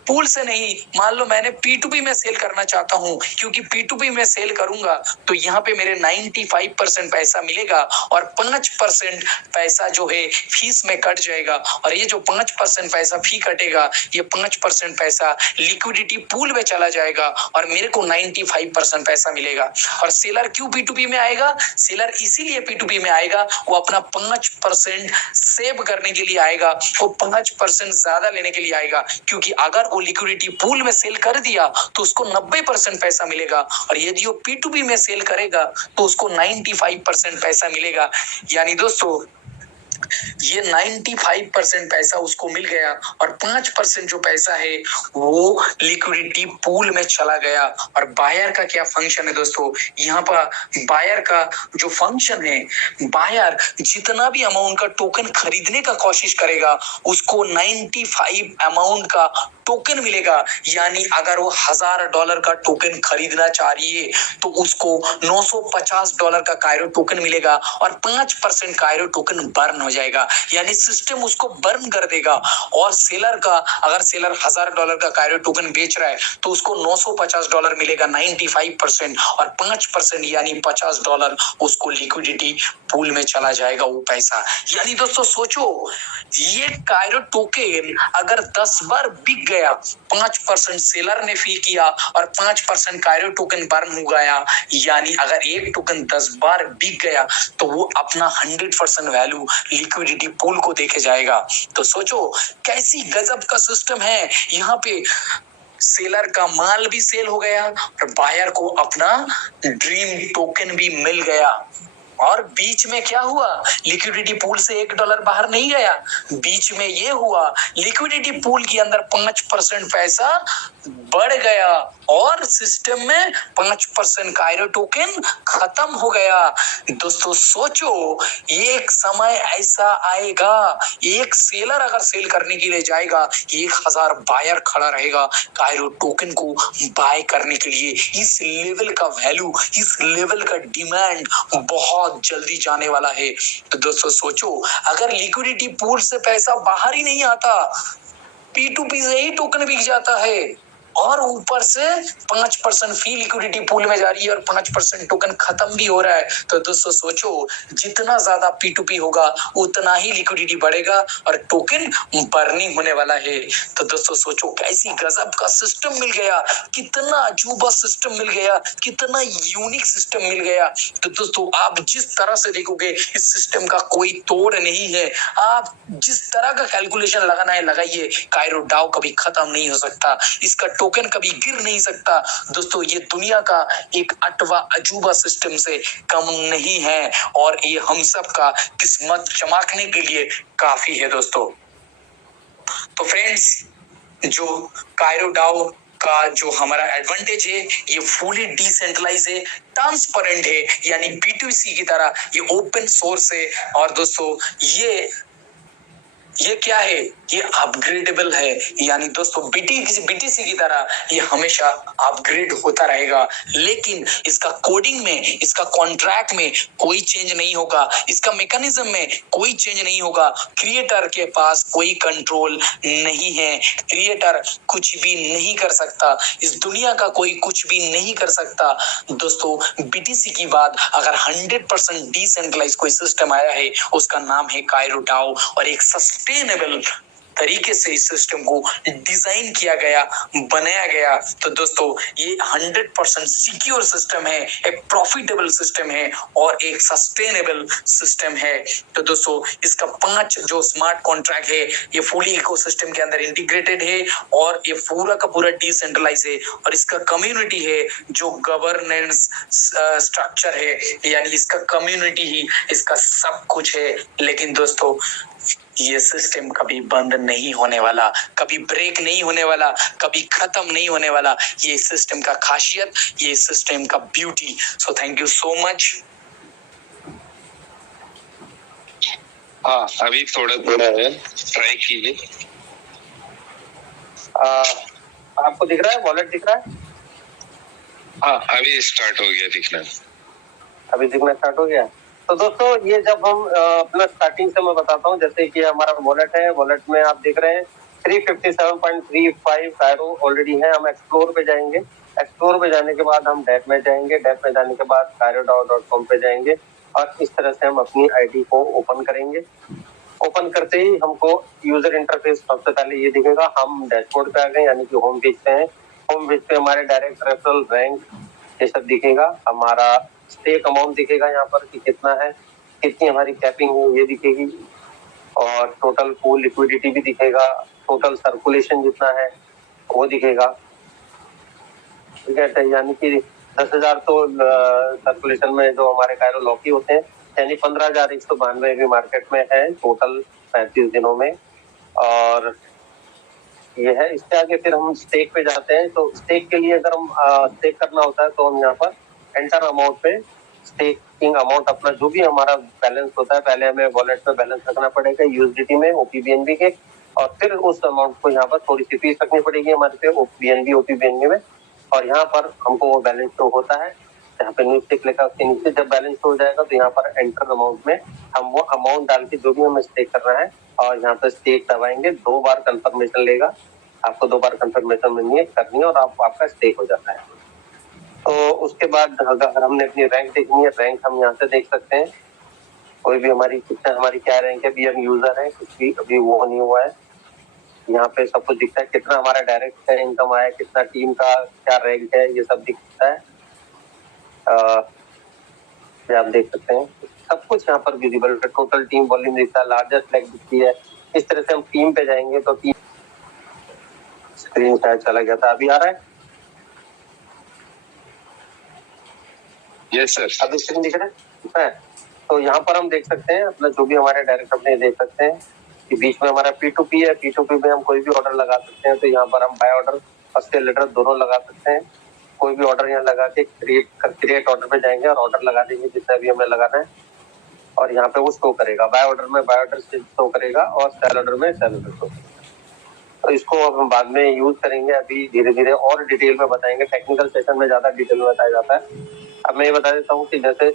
पूल से नहीं, मान लो मैंने P2P में सेल करना चाहता हूं, क्योंकि P2P में सेल करूंगा तो यहाँ पे मेरे 95% पैसा मिलेगा और 5% पैसा जो है फीस में कट जाएगा। और ये जो 5% पैसा फी कटेगा, ये 5% पैसा लिक्विडिटी पूल में चला जाएगा और मेरे को 95% पैसा मिलेगा। और सेलर क्यों P2P में आएगा? सेलर इसीलिए P2P में आएगा, वो अपना 5% सेव करने के लिए आएगा, वो 5% ज्यादा लेने के लिए आएगा, क्योंकि अगर वो लिक्विडिटी पूल में सेल कर दिया तो उसको 90% पैसा मिलेगा और यदि वो P2P में सेल करेगा तो उसको 95% पैसा मिलेगा। यानी दोस्तों ये 95% पैसा उसको मिल गया और 5% जो पैसा है वो लिक्विडिटी पूल में चला गया। और बायर का क्या फंक्शन है दोस्तों? यहाँ पर बायर का जो फंक्शन है, बायर जितना भी अमाउंट का टोकन खरीदने का कोशिश करेगा उसको 95 अमाउंट का टोकन मिलेगा। यानी अगर वो $1000 का टोकन खरीदना चाह रही है तो उसको $950 का कायरो टोकन मिलेगा और 5% कायरो टोकन बर्न हो जाएगा। यानी सिस्टम उसको बर्न कर देगा। और सेलर का, अगर सेलर $1000 का कायरो टोकन बेच रहा है तो उसको $950 मिलेगा 95% और 5% यानी $50 उसको लिक्विडिटी पूल में चला जाएगा वो पैसा। यानी दोस्तों सोचो, ये कायरो टोकन अगर 10 बार बिक गया, 5% सेलर ने फी किया और 5% कायरो टोकन बर्न हो गया, यानी अगर एक टोकन 10 बार बिक गया तो वो अपना 100% वैल्यू लिक्विडिटी पूल को देके जाएगा। तो सोचो कैसी गजब का सिस्टम है। यहाँ पे सेलर का माल भी सेल हो गया और बायर को अपना ड्रीम टोकन भी मिल गया। और बीच में क्या हुआ? लिक्विडिटी पूल से $1 बाहर नहीं गया, बीच में ये हुआ लिक्विडिटी पूल के अंदर 5% पैसा बढ़ गया और सिस्टम में 5% कायरो टोकन खत्म हो गया। दोस्तों सोचो, एक समय ऐसा आएगा, एक सेलर अगर सेल करने के लिए जाएगा, 1000 बायर खड़ा रहेगा कायरो टोकन को बाय करने के लिए। इस लेवल का वैल्यू, इस लेवल का डिमांड बहुत जल्दी जाने वाला है। तो दोस्तों सोचो, अगर लिक्विडिटी पूल से पैसा बाहर ही नहीं आता, P2P से ही टोकन बिक जाता है और ऊपर से 5% फी लिक्विडिटी पूल में जा रही है और 5% टोकन खत्म भी हो रहा है, तो दोस्तों सोचो जितना ज्यादा P2P होगा उतना ही लिक्विडिटी बढ़ेगा और टोकन बर्निंग होने वाला है। तो दोस्तों सोचो कैसी गजब का सिस्टम मिल गया, कितना अजूबा सिस्टम मिल गया, कितना यूनिक सिस्टम मिल गया। तो दोस्तों आप जिस तरह से देखोगे इस सिस्टम का कोई तोड़ नहीं है। आप जिस तरह का कैलकुलेशन लगाना है लगाइए, कायरो डाओ कभी खत्म नहीं हो सकता, इसका टोकन कभी गिर नहीं सकता। दोस्तों ये दुनिया का एक अटवा अजूबा सिस्टम से कम नहीं है और ये हम सब का किस्मत चमकने के लिए काफी है दोस्तों। तो फ्रेंड्स, जो कायरो डाओ का जो हमारा एडवांटेज है, ये फुली डिसेंट्रलाइज है, ट्रांसपेरेंट है, यानी B2C की तरह ये ओपन सोर्स है। और दोस्तों ये क्या है? ये अपग्रेडेबल है, यानी दोस्तों BTC की तरह ये हमेशा अपग्रेड होता रहेगा, लेकिन इसका कोडिंग में, इसका कॉन्ट्रैक्ट में कोई चेंज नहीं होगा, इसका मैकेनिज्म में कोई चेंज नहीं होगा। क्रिएटर के पास कोई कंट्रोल नहीं है, क्रिएटर कुछ भी नहीं कर सकता, इस दुनिया का कोई कुछ भी नहीं कर सकता। दोस्तों BTC की बात, अगर 100% डिसेंट्रलाइज कोई सिस्टम आया है उसका नाम है कायरो डाओ और एक सस्टेनेबल तरीके से इस सिस्टम को डिजाइन किया गया, बनाया गया, तो दोस्तों ये 100% सिक्योर सिस्टम है, एक प्रॉफिटेबल सिस्टम है और एक सस्टेनेबल सिस्टम है। तो दोस्तों इसका 5 जो स्मार्ट कॉन्ट्रैक्ट है ये फुली इकोसिस्टम के अंदर इंटीग्रेटेड है और ये पूरा का पूरा डिसेंट्रलाइज है और इसका कम्युनिटी है जो गवर्नेंस स्ट्रक्चर है, यानी इसका कम्युनिटी ही इसका सब कुछ है। लेकिन दोस्तों ये सिस्टम कभी बंद नहीं होने वाला, कभी ब्रेक नहीं होने वाला, कभी खत्म नहीं होने वाला। ये सिस्टम का खासियत, ये सिस्टम का beauty. So thank you so much. हाँ, अभी थोड़ा है, ट्राई कीजिए। आपको दिख रहा है, वॉलेट दिख रहा है? हाँ, अभी स्टार्ट हो गया दिखना। अभी दिखना स्टार्ट हो गया। तो दोस्तों ये जब हम अपना स्टार्टिंग से मैं बताता हूँ, जैसे कि हमारा वॉलेट है, वॉलेट में आप देख रहे हैं 357.35 कायरो ऑलरेडी है। हम एक्सप्लोर पे जाएंगे, एक्सप्लोर पे जाने के बाद हम डेप में जाएंगे, डेप में जाने के बाद kairo.com पे जाएंगे और इस तरह से हम अपनी आईडी को ओपन करेंगे। ओपन करते ही हमको यूजर इंटरफेस सबसे पहले ये दिखेगा। हम डैशबोर्ड पे आ गए, यानी कि होम पेज पे हैं। होम पेज पे हमारे डायरेक्ट रेफरल रैंक ये सब दिखेगा। हमारा स्टेक अमाउंट दिखेगा यहाँ पर कि कितना है, कितनी हमारी कैपिंग है ये दिखेगी और टोटल पूल लिक्विडिटी भी दिखेगा, टोटल सर्कुलेशन जितना है वो दिखेगा। ठीक है, यानी कि 10,000 तो सर्कुलेशन में जो हमारे कायरो लॉकी होते हैं, यानी 15,192 भी मार्केट में है टोटल 35 दिनों में। और ये है, इसके आगे फिर हम स्टेक पे जाते हैं। तो स्टेक के लिए अगर हम स्टेक करना होता है तो हम यहाँ पर एंटर अमाउंट पे स्टेकिंग अमाउंट अपना जो भी हमारा बैलेंस होता है, पहले हमें वॉलेट में बैलेंस रखना पड़ेगा यूएसडीटी में ओपीबीएनबी के, और फिर उस अमाउंट को यहाँ पर थोड़ी सी फीस रखनी पड़ेगी हमारे पे बीएनबी ओपीबीएनबी में। और यहाँ पर हमको वो बैलेंस शो होता है, यहाँ पे न्यूज टिक लिखा उसके नीचे जब बैलेंस हो जाएगा तो यहाँ पर एंटर अमाउंट में हम वो अमाउंट डाल के जो भी हमें स्टेक करना है और यहाँ पे स्टेक दबाएंगे। 2 बार कंफर्मेशन लेगा, आपको 2 बार कंफर्मेशन करनी है और आपका स्टेक हो जाता है। तो उसके बाद अगर हमने अपनी रैंक देखनी है, रैंक हम यहाँ से देख सकते हैं। कोई भी हमारी कितना हमारी क्या रैंक है, अभी हम यूजर है, कुछ भी अभी वो नहीं हुआ है। यहाँ पे सब कुछ दिखता है, कितना हमारा डायरेक्ट इनकम आया, कितना टीम का क्या रैंक है, ये सब दिखता है। आप देख सकते हैं सब कुछ यहाँ पर विजिबल है। टोटल टीम वॉल्यूम दिखता है, लार्जेस्ट फ्लैग दिखती है। इस तरह से हम टीम पे जाएंगे तो टीम स्क्रीन शायद चला गया था, अभी आ रहा है? यस सर, अभी स्क्रीन दिख रहा है। तो यहाँ पर हम देख सकते हैं अपना जो भी हमारे डायरेक्ट अपने देख सकते हैं कि बीच में हमारा P2P है। P2P में हम कोई भी ऑर्डर लगा सकते हैं। तो यहाँ पर हम बाय ऑर्डर और सेल ऑर्डर दोनों लगा सकते हैं। कोई भी ऑर्डर यहाँ लगा के क्रिएट ऑर्डर पे जाएंगे और ऑर्डर लगा देंगे जितना भी हमें लगाना है और यहाँ पे वो शो करेगा। बाय ऑर्डर में बाय ऑर्डर से शो करेगा और सेल ऑर्डर में सेल ऑर्डर शो करेगा। तो इसको अब हम बाद में यूज करेंगे, अभी धीरे धीरे और डिटेल में बताएंगे। टेक्निकल सेशन में ज्यादा डिटेल में बताया जाता है। अब मैं ये बता देता हूँ कि जैसे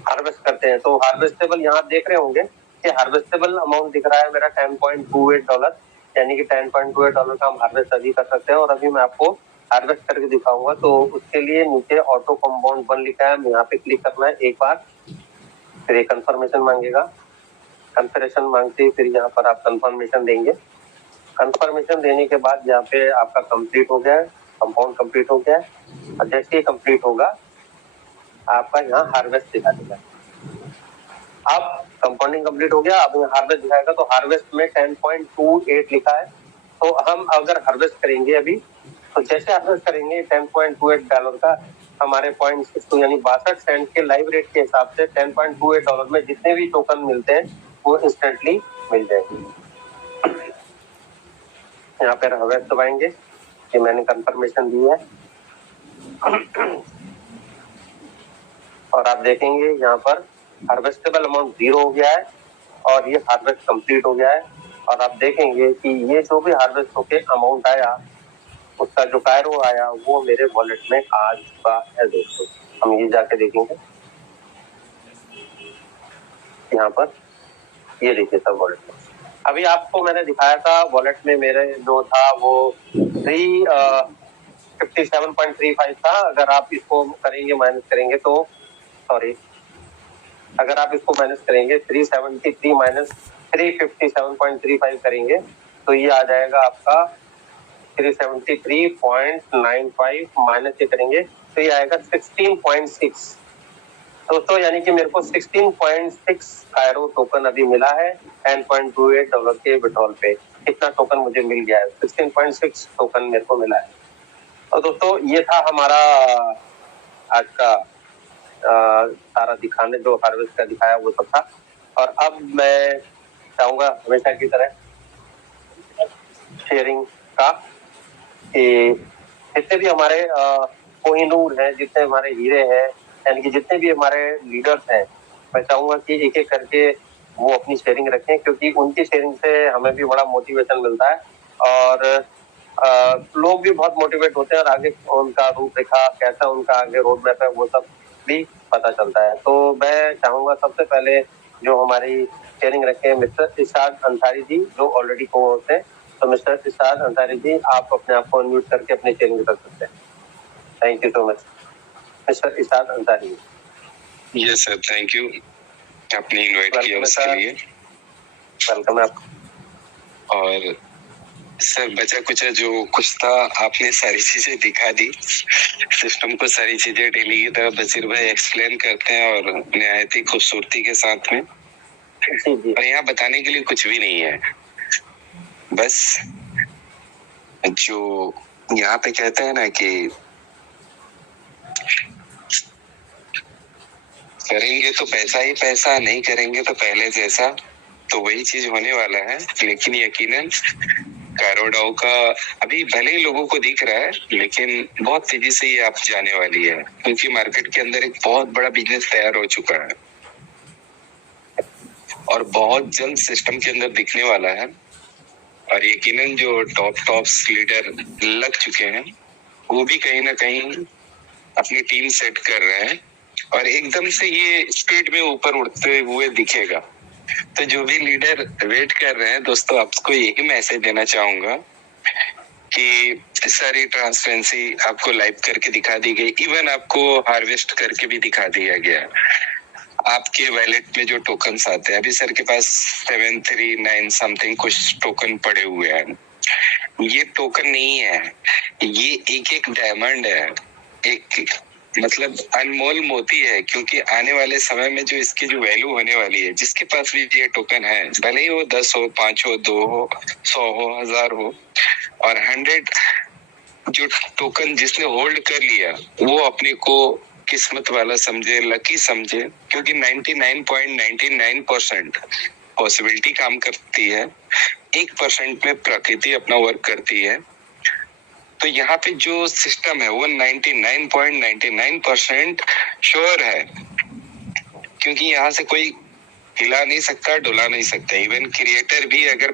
हार्वेस्ट करते हैं तो हार्वेस्टेबल यहाँ देख रहे होंगे कि हार्वेस्टेबल अमाउंट दिख रहा है मेरा $10.28, यानी कि $10.28 का हम हार्वेस्ट अभी कर सकते हैं। और अभी मैं आपको हार्वेस्ट करके दिखाऊंगा। तो उसके लिए नीचे ऑटो कंपाउंड 1 लिखा है, यहाँ पे क्लिक करना है एक बार, फिर ये कंफर्मेशन मांगेगा। कंफर्मेशन मांगते ही फिर यहाँ पर आप कंफर्मेशन देंगे। कंफर्मेशन देने के बाद यहाँ पे आपका कंप्लीट हो गया है, कंपाउंड कंप्लीट हो गया है। और जैसे ही कंप्लीट होगा आपका यहाँ हार्वेस्ट दिखा देगा। अब कंपाउंडिंग कंप्लीट हो गया, अब यहाँ हार्वेस्ट दिखाएगा। तो हार्वेस्ट में 10.28 लिखा है। तो हम अगर हार्वेस्ट करेंगे अभी, तो जैसे हार्वेस्ट करेंगे $10.28 का हमारे 0.62 यानी 62 सेंट के लाइव रेट के हिसाब से $10.28 में जितने भी टोकन मिलते हैं वो इंस्टेंटली मिल जाएंगे। यहाँ पर हार्वेस्ट दबाएंगे कि मैंने कंफर्मेशन दी है और आप देखेंगे यहाँ पर हार्वेस्टेबल अमाउंट 0 हो गया है और ये हार्वेस्ट कंप्लीट हो गया है। और आप देखेंगे कि ये जो भी हार्वेस्ट होके अमाउंट आया उसका जो कायरो आया वो मेरे वॉलेट में आ चुका है। दोस्तों हम ये जाके देखेंगे यहाँ पर, ये देखिए सब वॉलेट में। अभी आपको मैंने दिखाया था वॉलेट में मेरे जो था वो 357.35 था। अगर आप इसको करेंगे माइनस करेंगे तो अगर आप इसको माइनस करेंगे 373 माइनस 357.35 करेंगे तो ये आ जाएगा आपका 373.95 माइनस ये करेंगे तो ये आएगा 16.6। दोस्तों यानी कि मेरे को 16.6 कायरो टोकन अभी मिला है $10.28 के विड्रॉल पे। कितना टोकन मुझे मिल गया है? 16.6 टोकन मेरे को मिला है। और दोस्तों ये था हमारा आज का सारा दिखाने, जो हार्वेस्ट का दिखाया वो सब था। और अब मैं चाहूंगा हमेशा की तरह शेयरिंग का कि जितने भी हमारे कोहिनूर हैं, जितने हमारे हीरे हैं, यानी कि जितने भी हमारे लीडर्स हैं, मैं चाहूंगा कि एक एक करके वो अपनी शेयरिंग रखें, क्योंकि उनकी शेयरिंग से हमें भी बड़ा मोटिवेशन मिलता है और लोग भी बहुत मोटिवेट होते हैं और आगे उनका रूपरेखा कैसा, उनका आगे रोड मैप है, वो सब भी पता चलता है। तो मैं चाहूंगा सबसे पहले जो हमारी शेयरिंग रखें मिस्टर इरशाद अंसारी जी, जो ऑलरेडी को होते हैं। तो मिस्टर इरशाद अंसारी जी, आप अपने आप को अनम्यूट करके अपनी शेयरिंग कर सकते हैं। Thank you so much mister Irshad Ansari. Yes sir, thank you, आपने इनवाइट किया उसके लिए। वेलकम है आप। और सर बचा कुछ जो कुछ था आपने सारी चीजें दिखा दी, सिस्टम को सारी चीजें डेली की तरह बशीर भाई एक्सप्लेन करते हैं और निहायत ही खूबसूरती के साथ में। और यहाँ बताने के लिए कुछ भी नहीं है, बस जो यहाँ पे कहते हैं ना कि करेंगे तो पैसा ही पैसा, नहीं करेंगे तो पहले जैसा, तो वही चीज होने वाला है। लेकिन यकीनन कायरो का अभी भले ही लोगों को दिख रहा है, लेकिन बहुत तेजी से ये आप जाने वाली है, क्योंकि मार्केट के अंदर एक बहुत बड़ा बिजनेस तैयार हो चुका है और बहुत जल्द सिस्टम के अंदर दिखने वाला है। और यकीनन जो टॉप लीडर लग चुके हैं वो भी कहीं ना कहीं अपनी टीम सेट कर रहे हैं और एकदम से ये स्पीड में ऊपर उड़ते हुए दिखेगा। तो जो भी लीडर वेट कर रहे हैं दोस्तों, आपको यही मैसेज देना चाहूंगा कि सारी ट्रांसपेरेंसी आपको लाइव करके दिखा दी गई, इवन आपको हार्वेस्ट करके भी दिखा दिया गया। आपके वैलेट में जो टोकन्स आते हैं, अभी सर के पास 739 समथिंग कुछ टोकन पड़े हुए हैं। ये टोकन नहीं है, ये एक एक डायमंड है, एक मतलब अनमोल मोती है, क्योंकि आने वाले समय में जो इसकी जो वैल्यू होने वाली है, जिसके पास भी ये टोकन है, भले ही वो 10 हो, 5 हो, 2 हो, 100 हो, 1000 हो, और 100 जो टोकन जिसने होल्ड कर लिया वो अपने को किस्मत वाला समझे, लकी समझे, क्योंकि 99.99% पॉसिबिलिटी काम करती है, 1% में प्रकृति अपना वर्क करती है। तो यहाँ पे जो सिस्टम है वो 99.99% श्योर है, क्योंकि यहाँ से कोई हिला नहीं सकता, डुला नहीं सकता। इवन क्रिएटर भी अगर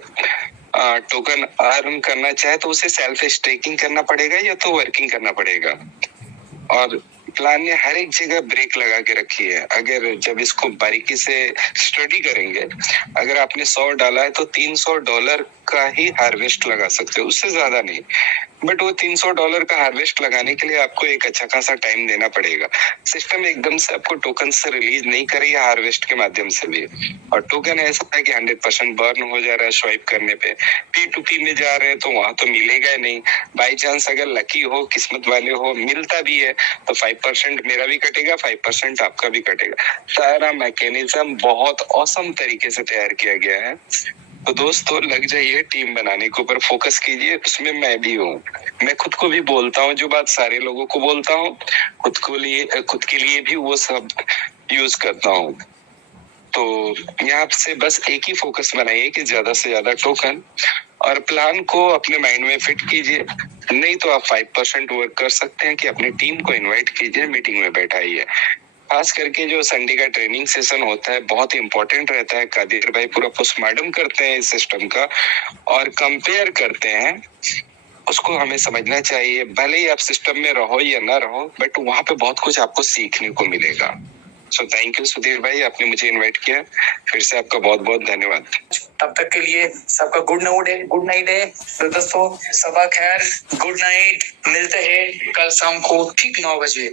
टोकन अर्न करना चाहे तो उसे सेल्फ स्टेकिंग करना पड़ेगा या तो वर्किंग करना पड़ेगा। और प्लान ने हर एक जगह ब्रेक लगा के रखी है। अगर जब इसको बारीकी से स्टडी करेंगे, अगर आपने 100 डाला है तो $300 का ही हार्वेस्ट लगा सकते हो, उससे ज्यादा नहीं। बट वो $300 का हार्वेस्ट लगाने के लिए आपको एक अच्छा खासा टाइम देना पड़ेगा। सिस्टम एकदम से आपको टोकन से रिलीज नहीं करेगा हार्वेस्ट के माध्यम से भी। और टोकन ऐसा है कि 100% बर्न हो जा रहा है स्वाइप करने पे। P2P में जा रहे हैं तो वहां तो मिलेगा ही नहीं। बाई चांस अगर लकी हो, किस्मत वाले हो, मिलता भी है तो 5% मेरा भी कटेगा, 5% आपका भी कटेगा। सारा मैकेनिज्म बहुत औसम तरीके से तैयार किया गया है। तो दोस्तों लग जाइए, टीम बनाने के ऊपर फोकस कीजिए। उसमें मैं भी हूँ, मैं खुद को भी बोलता हूँ, जो बात सारे लोगों को बोलता हूँ, खुद के लिए भी वो सब यूज करता हूँ। तो यहाँ से बस एक ही फोकस बनाइए कि ज्यादा से ज्यादा टोकन, और प्लान को अपने माइंड में फिट कीजिए। नहीं तो आप 5% वर्क कर सकते हैं कि अपनी टीम को इनवाइट कीजिए, मीटिंग में बैठाइए। खास करके जो संडे का ट्रेनिंग सेशन होता है बहुत इंपॉर्टेंट रहता है। कादिर भाई पूरा पोस्टमार्टम करते हैं इस सिस्टम का और कंपेयर करते हैं, उसको हमें समझना चाहिए। भले ही आप सिस्टम में रहो या ना रहो, बट वहां पे बहुत कुछ आपको सीखने को मिलेगा। सो थैंक यू सुधीर भाई, आपने मुझे इनवाइट किया, फिर से आपका बहुत बहुत धन्यवाद। तब तक के लिए सबका गुड नाइट है। तो दोस्तों सबा खैर, गुड नाइट, मिलते हैं कल शाम को ठीक 9 बजे।